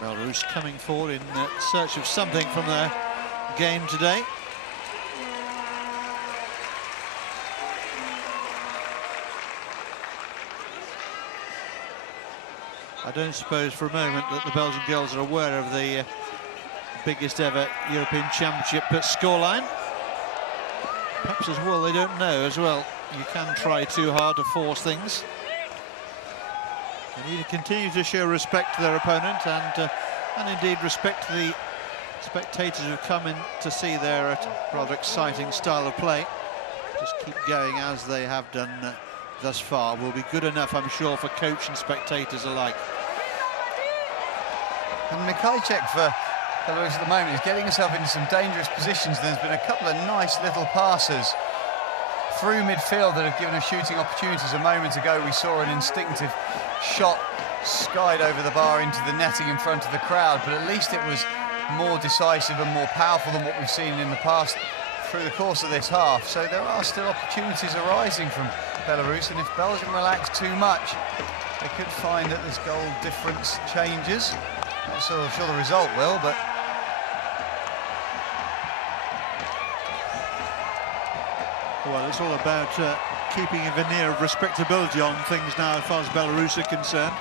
Belarus coming forward in search of something from their game today. I don't suppose for a moment that the Belgian girls are aware of the biggest ever European Championship scoreline. Perhaps as well they don't know as well. You can try too hard to force things. They need to continue to show respect to their opponent and indeed respect to the spectators who've come in to see their rather exciting style of play. Just keep going as they have done thus far. Will be good enough, I'm sure, for coach and spectators alike. And Mikajcek for Belarus at the moment is getting herself into some dangerous positions. There's been a couple of nice little passes through midfield that have given her shooting opportunities. A moment ago we saw an instinctive shot skied over the bar into the netting in front of the crowd, but at least it was more decisive and more powerful than what we've seen in the past through the course of this half. So there are still opportunities arising from Belarus, and if Belgium relax too much, they could find that this goal difference changes. Not so sure the result will, but well, it's all about keeping a veneer of respectability on things now as far as Belarus are concerned.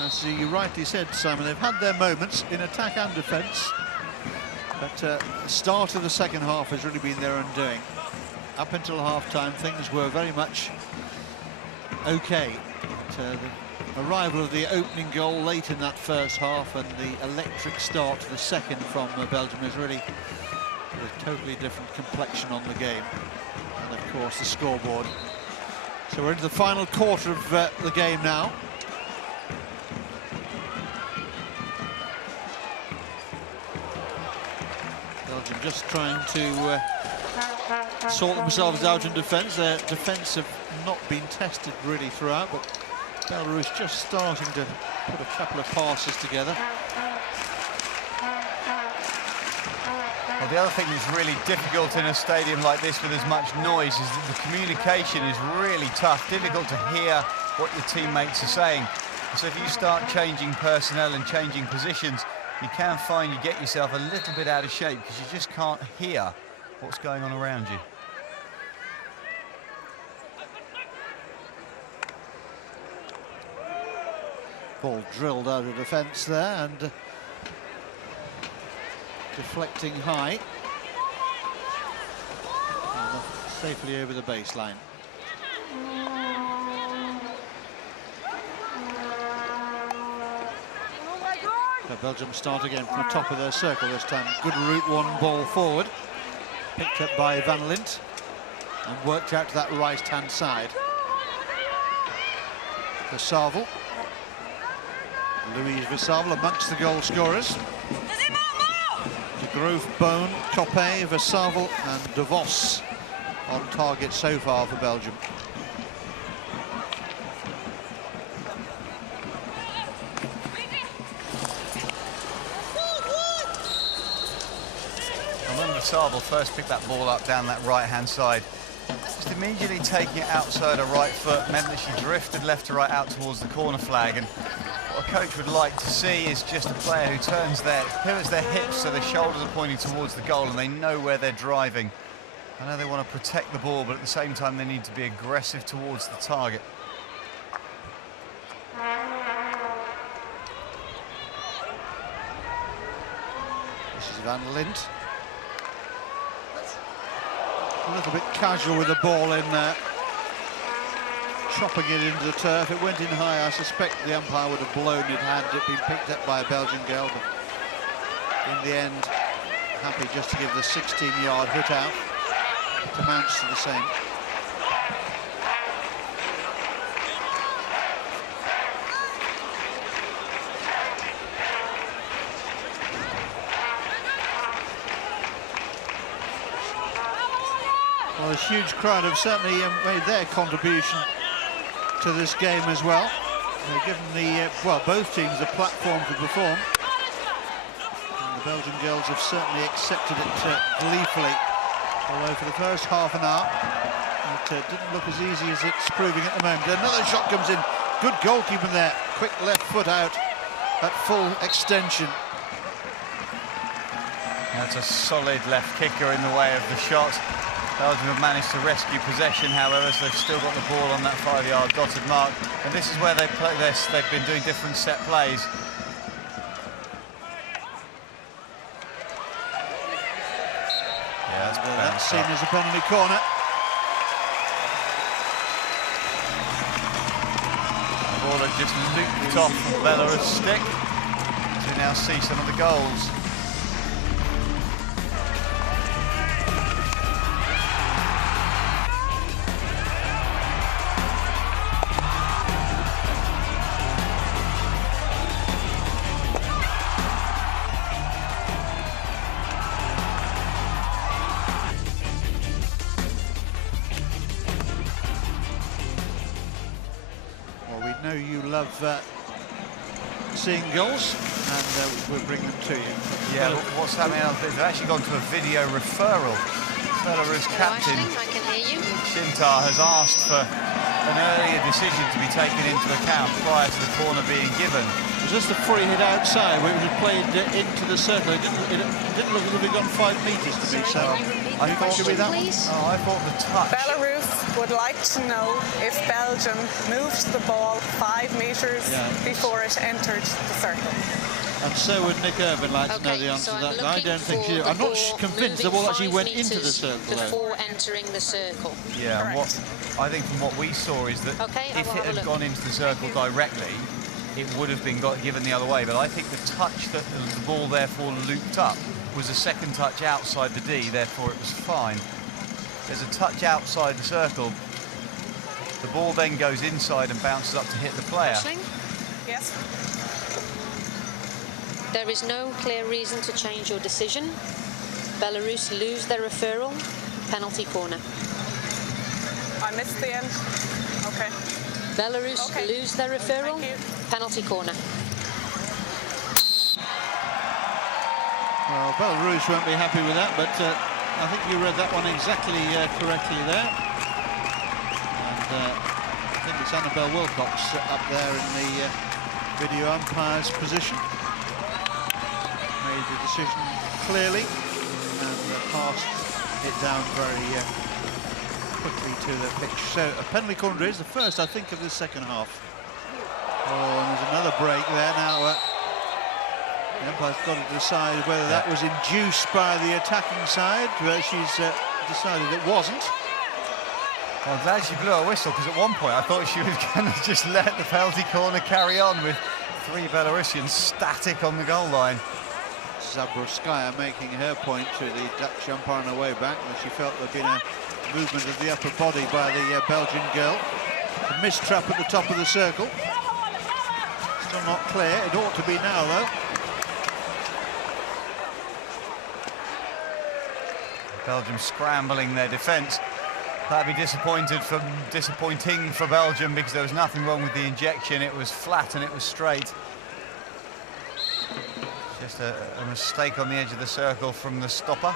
As you rightly said, Simon, they've had their moments in attack and defence, but the start of the second half has really been their undoing. Up until half-time, things were very much okay. But, the arrival of the opening goal late in that first half and the electric start to the second from Belgium has really a totally different complexion on the game, and of course the scoreboard. So we're into the final quarter of the game now. Belgium just trying to sort themselves out in defence. Their defence have not been tested really throughout, but Belarus just starting to put a couple of passes together. well, the other thing that's really difficult in a stadium like this with as much noise is that the communication is really tough, difficult to hear what your teammates are saying. And so if you start changing personnel and changing positions, you can find you get yourself a little bit out of shape because you just can't hear what's going on around you. Ball drilled out of defence there and deflecting high. And safely over the baseline. So Belgium start again from the top of their circle this time. Good route one ball forward. Picked up by Van Lint and worked out to that right-hand side. Versavel. Louise Versavel amongst the goal scorers. De Groof, Bone, Coppe, Versavel and De Vos on target so far for Belgium. And when Versavel first picked that ball up down that right-hand side, just immediately taking it outside her right foot meant that she drifted left to right out towards the corner flag. And what a coach would like to see is just a player who pivots their hips so their shoulders are pointing towards the goal and they know where they're driving. I know they want to protect the ball, but at the same time they need to be aggressive towards the target. Van Lint. A little bit casual with the ball in there. Chopping it into the turf. It went in high. I suspect the umpire would have blown it had it been picked up by a Belgian girl. But in the end, happy just to give the 16-yard hit out. It amounts to the same. Well, a huge crowd have certainly made their contribution to this game as well. They've given the, well, both teams a platform to perform. And the Belgian girls have certainly accepted it gleefully. Although for the first half an hour, it didn't look as easy as it's proving at the moment. Another shot comes in. Good goalkeeping there. Quick left foot out at full extension. That's a solid left kicker in the way of the shot. Belgium have managed to rescue possession, however, so they've still got the ball on that 5-yard dotted mark. And this is where they play this. They've been doing different set plays. Yeah, that's seen as a penalty corner. The ball had just looped off Belarus' stick. As we now see some of the goals. Know you love seeing goals, and we'll bring them to you. Yeah, what's happening now? They've actually gone to a video referral. Belarus captain Shintar has asked for an earlier decision to be taken into account prior to the corner being given. Was this the free hit outside where it was played into the circle? It didn't look as if it got 5 metres to me, so I thought should be that one. Oh, I thought the touch. Belarus would like to know if Belgium moved the ball 5 metres before it entered the circle. And so would Nick Irvin like to know the answer to that. I don't think she. I'm not convinced the ball actually went into the circle before entering the circle. Yeah, and what I think from what we saw is that if it had gone into the circle directly, it would have been given the other way. But I think the touch that the ball therefore looped up was a second touch outside the D, therefore it was fine. There's a touch outside the circle. The ball then goes inside and bounces up to hit the player. Yes. There is no clear reason to change your decision. Belarus lose their referral. Penalty corner. I missed the end. Okay. Belarus lose their referral. Penalty corner. Well, Belarus won't be happy with that, but I think you read that one exactly correctly there. And I think it's Annabelle Wilcox up there in the video umpire's position. Made the decision clearly and passed it down very quickly to the pitch. So a penalty corner is the first, I think, of the second half. Oh, and there's another break there now. The umpire's got to decide whether that was induced by the attacking side, where she's decided it wasn't. Well, I'm glad she blew her whistle, because at one point I thought she was going to just let the penalty corner carry on with 3 Belarusians static on the goal line. Zaborskaya making her point to the Dutch umpire on her way back, and she felt there'd been a movement of the upper body by the Belgian girl. A missed trap at the top of the circle. Still not clear. It ought to be now, though. Belgium scrambling their defence. That'd be disappointing for Belgium, because there was nothing wrong with the injection. It was flat and it was straight. Just a mistake on the edge of the circle from the stopper.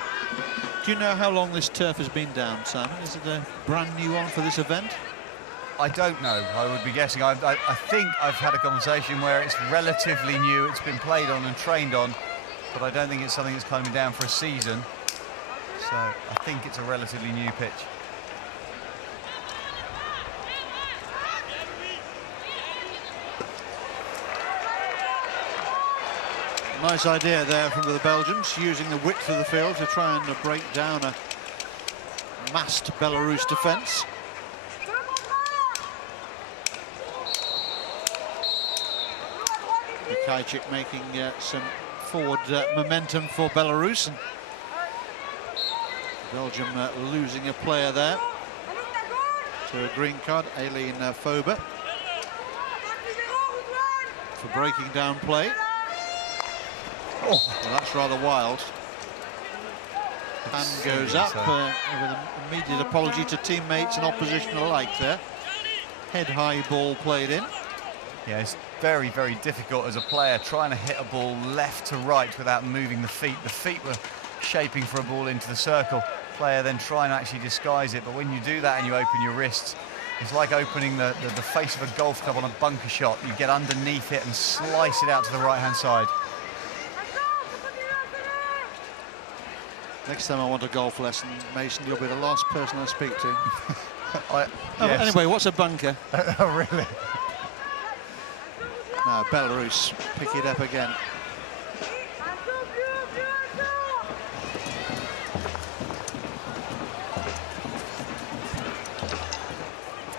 Do you know how long this turf has been down, Simon? Is it a brand new one for this event? I don't know. I would be guessing. I think I've had a conversation where it's relatively new. It's been played on and trained on, but I don't think it's something that's coming down for a season. So I think it's a relatively new pitch. Nice idea there from the Belgians, using the width of the field to try and break down a massed Belarus defence. Mikajcik making some forward momentum for Belarus. And Belgium losing a player there to a green card, Aileen Fober, for breaking down play. Oh, well, that's rather wild. Hand goes up with an immediate apology to teammates and opposition alike there. Head-high ball played in. Yeah, it's very, very difficult as a player trying to hit a ball left to right without moving the feet. The feet were shaping for a ball into the circle. Player then trying to actually disguise it, but when you do that and you open your wrists, it's like opening the face of a golf club on a bunker shot. You get underneath it and slice it out to the right-hand side. Next time I want a golf lesson, Mason, you'll be the last person I speak to. Yes. Anyway, what's a bunker? Oh, really? Now Belarus pick it up again.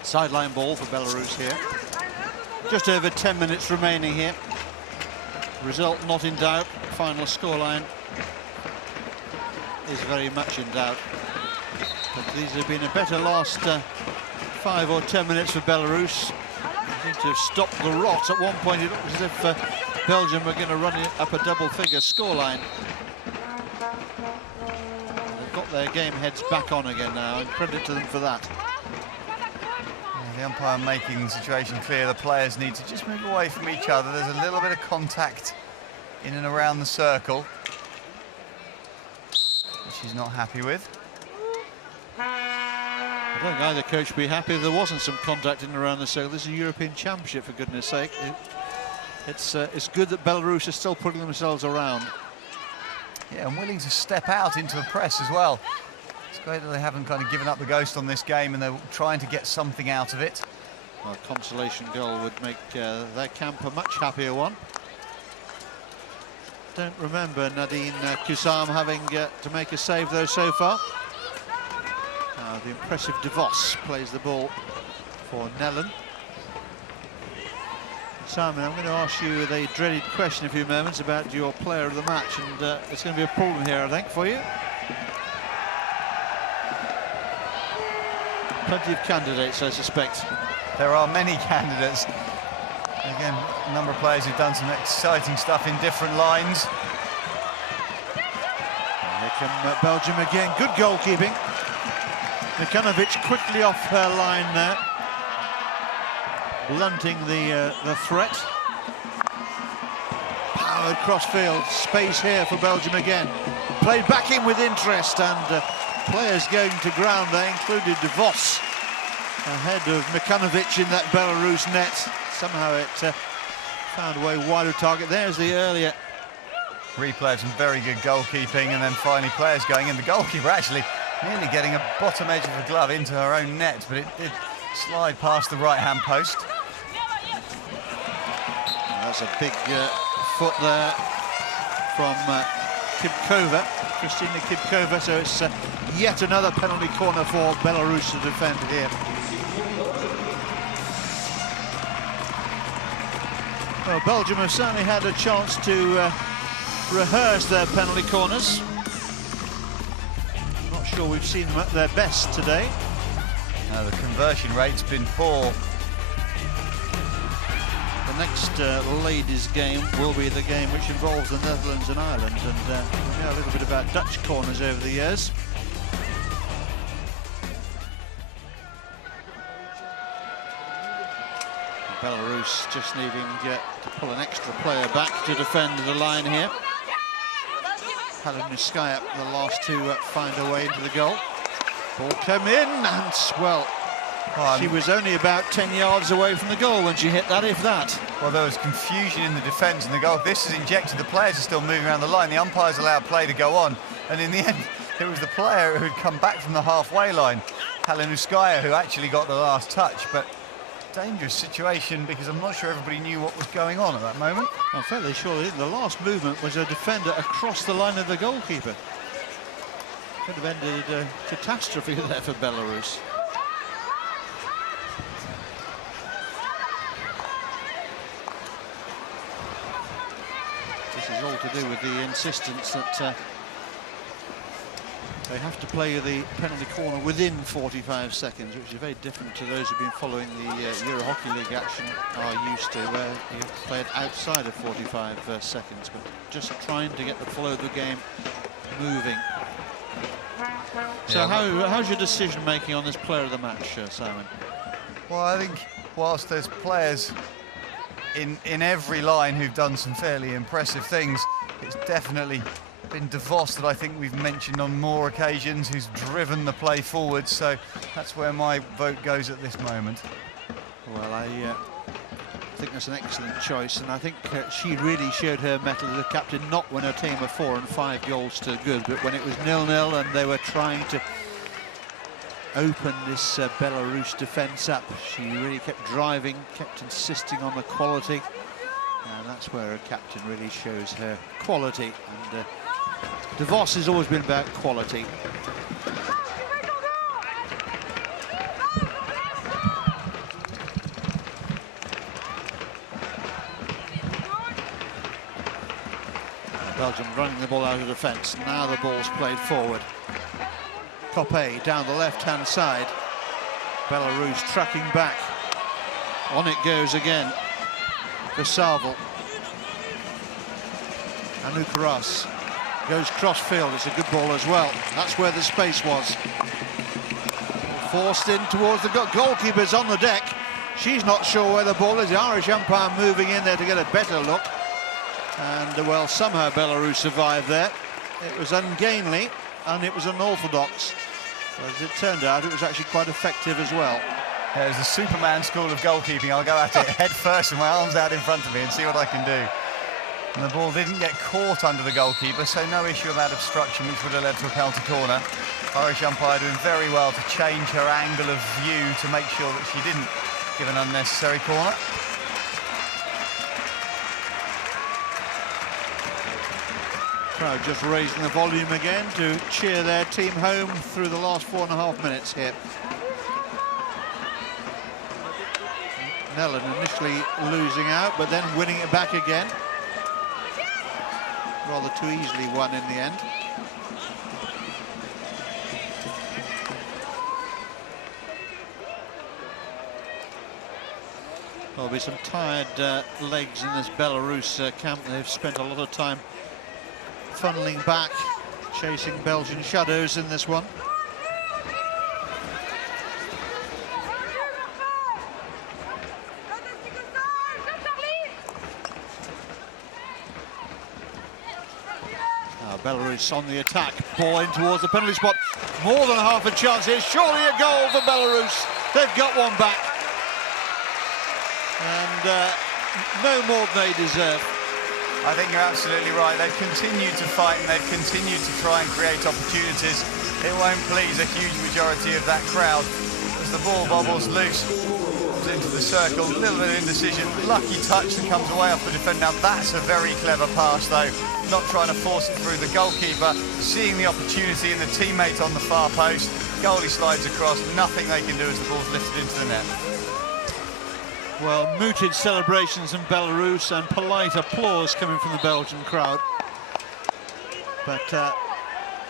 Sideline ball for Belarus here. Just over 10 minutes remaining here. Result not in doubt. Final scoreline is very much in doubt. But these have been a better last 5 or 10 minutes for Belarus. They seem to have stopped the rot. At one point it looked as if Belgium were going to run it up a double-figure scoreline. They've got their game heads back on again now, and credit to them for that. The umpire making the situation clear. The players need to just move away from each other. There's a little bit of contact in and around the circle, which he's not happy with. I don't think either coach would be happy if there wasn't some contact in and around the circle. This is a European Championship, for goodness sake. It's good that Belarus are still putting themselves around. Yeah, and willing to step out into a press as well. It's great that they haven't kind of given up the ghost on this game and they're trying to get something out of it. Well, a consolation goal would make their camp a much happier one. Don't remember Nadine Kusam having to make a save though so far. The impressive DeVos plays the ball for Nellen. Simon, I'm going to ask you the dreaded question in a few moments about your player of the match, and it's going to be a problem here, I think, for you. Plenty of candidates, I suspect. There are many candidates. Again, a number of players who've done some exciting stuff in different lines. Here come Belgium again. Good goalkeeping. Mikanovic quickly off her line there, blunting the threat. Powered cross-field, space here for Belgium again. Played back in with interest, and players going to ground there included De Vos ahead of Mikanovic in that Belarus net. Somehow it found a way wider target. There's the earlier replay of some very good goalkeeping, and then finally players going in. The goalkeeper actually nearly getting a bottom edge of the glove into her own net, but it did slide past the right-hand post. That's a big foot there from Kipkova, Kristina Kipkova, so it's yet another penalty corner for Belarus to defend here. Well, Belgium have certainly had a chance to rehearse their penalty corners. Not sure we've seen them at their best today. The conversion rate's been poor. The next ladies' game will be the game which involves the Netherlands and Ireland, and we know a little bit about Dutch corners over the years. Belarus just needing to pull an extra player back to defend the line here. Haluskaya, the last to find a way into the goal. Ball come in, and well, she was only about 10 yards away from the goal when she hit that, if that. Well, there was confusion in the defence and the goal. This is injected. The players are still moving around the line. The umpires allowed play to go on, and in the end, it was the player who had come back from the halfway line, Haluskaya, who actually got the last touch. But dangerous situation because I'm not sure everybody knew what was going on at that moment. I'm fairly sure that the last movement was a defender across the line of the goalkeeper. Could have ended a catastrophe there for Belarus. This is all to do with the insistence that they have to play the penalty corner within 45 seconds, which is very different to those who've been following the Euro Hockey League action are used to, where you play it outside of 45 seconds, but just trying to get the flow of the game moving. So yeah, how's your decision making on this player of the match, Simon? Well, I think whilst there's players in every line who've done some fairly impressive things, it's definitely been DeVos that I think we've mentioned on more occasions, who's driven the play forward, so that's where my vote goes at this moment. Well, I think that's an excellent choice, and I think she really showed her mettle as a captain, not when her team were 4 and 5 goals to good, but when it was 0-0 and they were trying to open this Belarus defence up. She really kept driving, kept insisting on the quality, and that's where a captain really shows her quality. And DeVos has always been about quality. Belgium running the ball out of defence. Now the ball's played forward. Coppe down the left-hand side. Belarus tracking back. On it goes again for Sarvel. Anukaras goes cross-field. It's a good ball as well. That's where the space was. Forced in towards the goalkeeper's on the deck. She's not sure where the ball is. The Irish umpire moving in there to get a better look. And, well, somehow Belarus survived there. It was ungainly and it was unorthodox. As it turned out, it was actually quite effective as well. Yeah, it was the Superman school of goalkeeping. I'll go at it head first with my arms out in front of me and see what I can do. And the ball didn't get caught under the goalkeeper, so no issue about obstruction, which would have led to a penalty corner. Irish umpire doing very well to change her angle of view to make sure that she didn't give an unnecessary corner. Crowd just raising the volume again to cheer their team home through the last 4.5 minutes here. Nellen initially losing out, but then winning it back again. Rather too easily won in the end. There'll be some tired legs in this Belarus camp. They've spent a lot of time funneling back, chasing Belgian shadows in this one. Now Belarus on the attack, ball in towards the penalty spot. More than half a chance here, surely a goal for Belarus. They've got one back. And no more than they deserve. I think you're absolutely right. They've continued to fight and they've continued to try and create opportunities. It won't please a huge majority of that crowd as the ball bobbles loose, comes into the circle, a little bit of indecision, lucky touch that comes away off the defender. Now that's a very clever pass though, not trying to force it through the goalkeeper, seeing the opportunity in the teammate on the far post, goalie slides across, nothing they can do as the ball's lifted into the net. Well, mooted celebrations in Belarus and polite applause coming from the Belgian crowd. But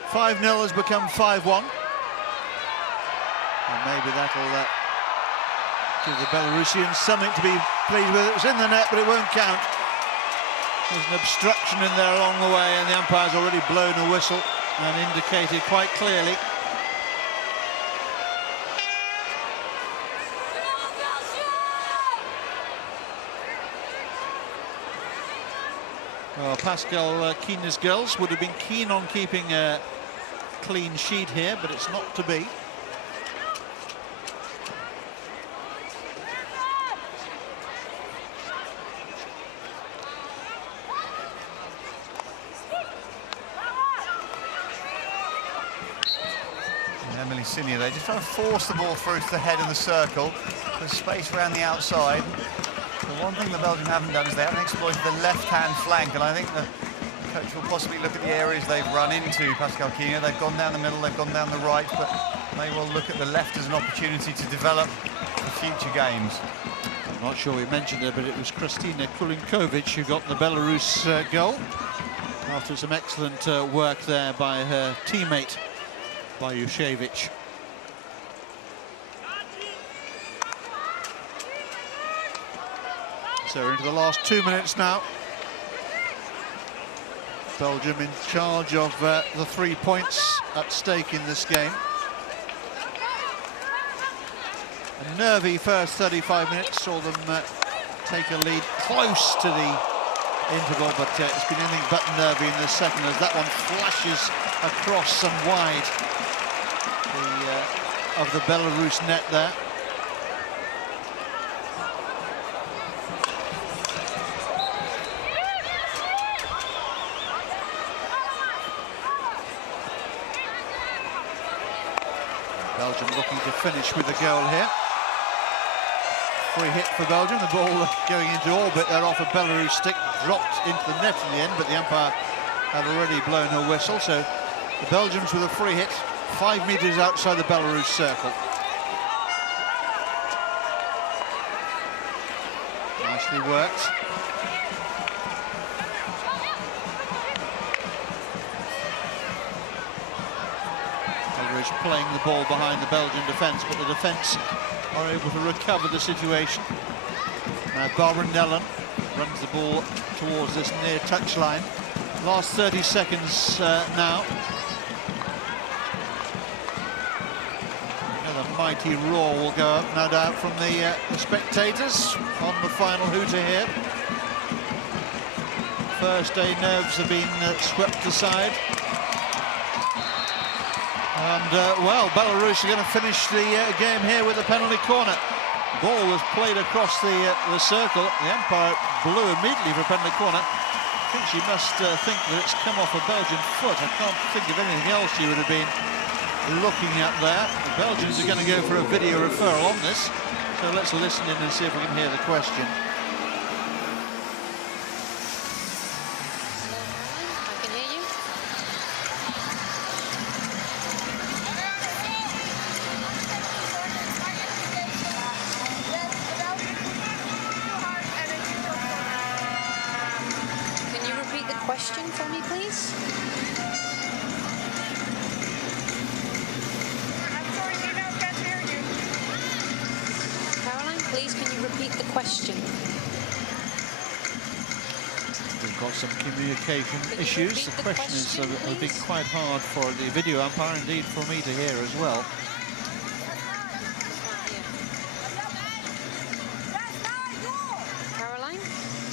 5-0 has become 5-1. And maybe that'll give the Belarusians something to be pleased with. It was in the net, but it won't count. There's an obstruction in there along the way, and the umpire's already blown a whistle and indicated quite clearly. Well, Pascal Keen's girls would have been keen on keeping a clean sheet here, but it's not to be. And Emily Senior, they just trying to force the ball through to the head of the circle. There's space around the outside. The one thing the Belgium haven't done is they haven't exploited the left-hand flank, and I think the coach will possibly look at the areas they've run into, Pascal Kina. They've gone down the middle, they've gone down the right, but they will look at the left as an opportunity to develop for future games. I'm not sure we mentioned her, but it was Kristina Kulinkovic who got the Belarus goal after some excellent work there by her teammate, Bajushevich. So we're into the last 2 minutes now. Belgium in charge of the 3 points at stake in this game. A nervy first 35 minutes saw them take a lead close to the interval, but it's been anything but nervy in the second as that one flashes across and wide of the Belarus net there. Belgium looking to finish with a goal here. Free hit for Belgium, the ball going into orbit there off a Belarus stick, dropped into the net in the end, but the umpire had already blown her whistle, so the Belgians with a free hit, 5 metres outside the Belarus circle. Nicely worked. Playing the ball behind the Belgian defence, but the defence are able to recover the situation. Now Barbara Nellen runs the ball towards this near touchline. Last 30 seconds now. Another mighty roar will go up, no doubt, from the spectators on the final hooter here. First day nerves have been swept aside. And, well, Belarus are going to finish the game here with a penalty corner. Ball was played across the circle. The umpire blew immediately for a penalty corner. I think she must think that it's come off a Belgian foot. I can't think of anything else she would have been looking at there. The Belgians are going to go for a video referral on this. So let's listen in and see if we can hear the question. Question for me, please. I'm sorry, Dino, can't hear you. Caroline, please, can you repeat the question? We've got some communication issues. The question is a bit quite hard for the video umpire, indeed for me to hear as well. Caroline?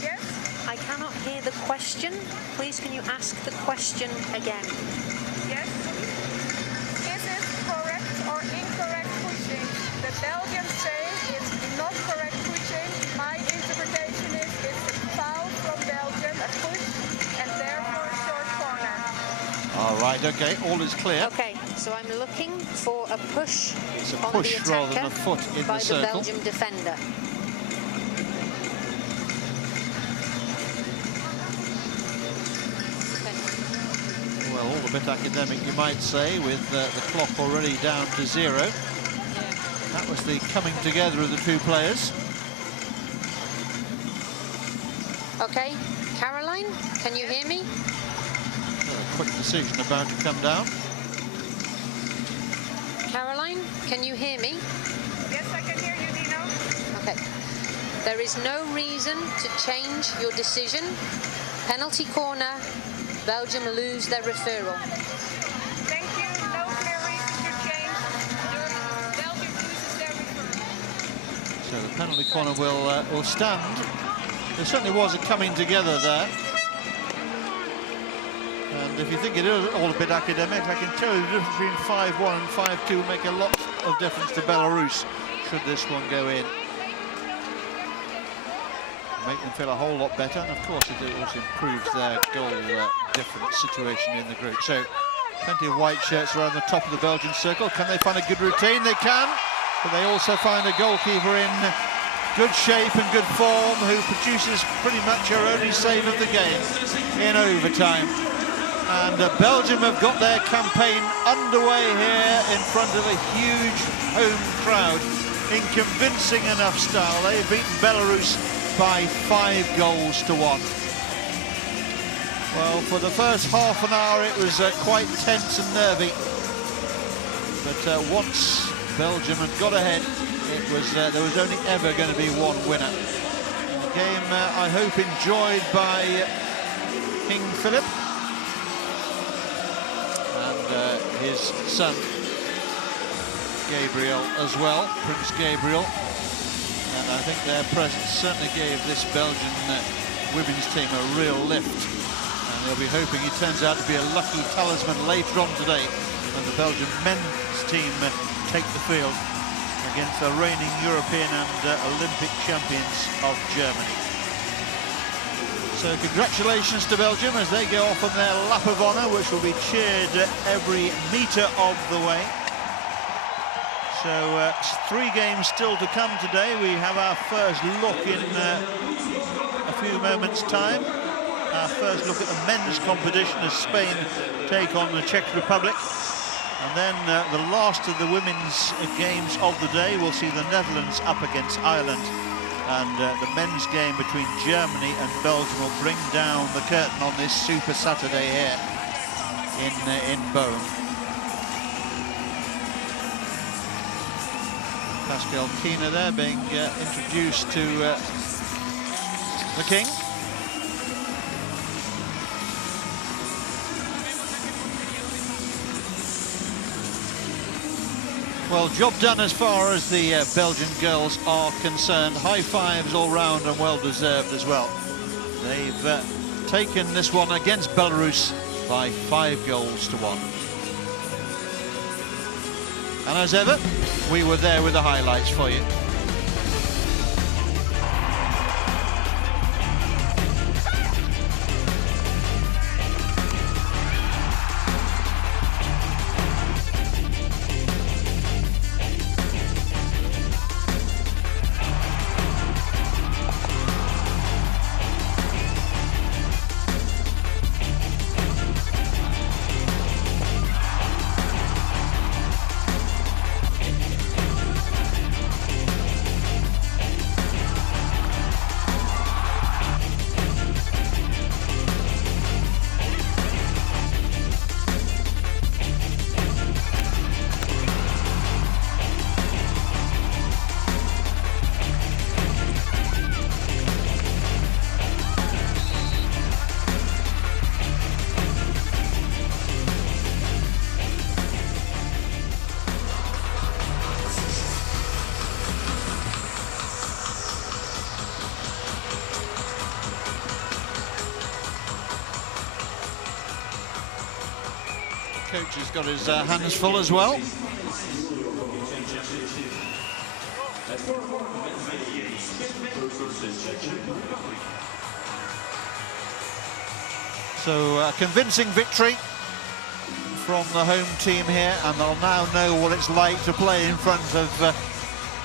Yes? I cannot hear the question. Please, can you ask the question again? Yes? Is it correct or incorrect pushing? The Belgians say it's not correct pushing. My interpretation is it's a foul from Belgium, a push, and therefore short corner. All right, okay, all is clear. Okay, so I'm looking for a push. It's a on push the rather than a foot in by the circle. the Belgian defender. Well, all a bit academic, you might say, with the clock already down to 0. Yeah. That was the coming together of the two players. Okay, Caroline, can you hear me? A quick decision about to come down. Caroline, can you hear me? Yes, I can hear you, Dino. Okay. There is no reason to change your decision. Penalty corner. Belgium lose their referral. Thank you. No clear reason to change. Belgium loses their referral. So the penalty corner will stand. There certainly was a coming together there. And if you think it is all a bit academic, I can tell you the difference between 5-1 and 5-2 will make a lot of difference to Belarus should this one go in. Make them feel a whole lot better, and of course it also improves their goal difference situation in the group. So plenty of white shirts around the top of the Belgian circle. Can they find a good routine? They can. but they also find a goalkeeper in good shape and good form, who produces pretty much her only save of the game in overtime. And Belgium have got their campaign underway here in front of a huge home crowd in convincing enough style. They've beaten Belarus by 5 goals to 1. Well, for the first half an hour it was quite tense and nervy, but once Belgium had got ahead, it was there was only ever going to be one winner. A game I hope enjoyed by King Philip and his son Gabriel as well, Prince Gabriel, and I think their presence certainly gave this Belgian women's team a real lift, and they'll be hoping he turns out to be a lucky talisman later on today when the Belgian men's team take the field against the reigning European and Olympic champions of Germany. So congratulations to Belgium as they go off on their lap of honour, which will be cheered every metre of the way. So 3 games still to come today. We have our first look in a few moments' time. Our first look at the men's competition as Spain take on the Czech Republic. And then the last of the women's games of the day, we'll see the Netherlands up against Ireland. And the men's game between Germany and Belgium will bring down the curtain on this Super Saturday here in Boom. Pascal Kiener there being introduced to the King. Well, job done as far as the Belgian girls are concerned. High fives all round and well deserved as well. They've taken this one against Belarus by 5 goals to 1. And as ever, we were there with the highlights for you. Coach has got his hands full as well. So a convincing victory from the home team here, and they'll now know what it's like to play in front of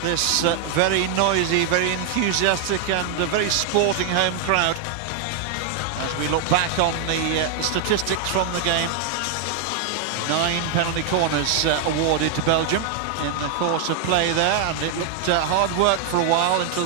this very noisy, very enthusiastic and very sporting home crowd. As we look back on the statistics from the game, 9 penalty corners awarded to Belgium in the course of play there, and it looked hard work for a while until the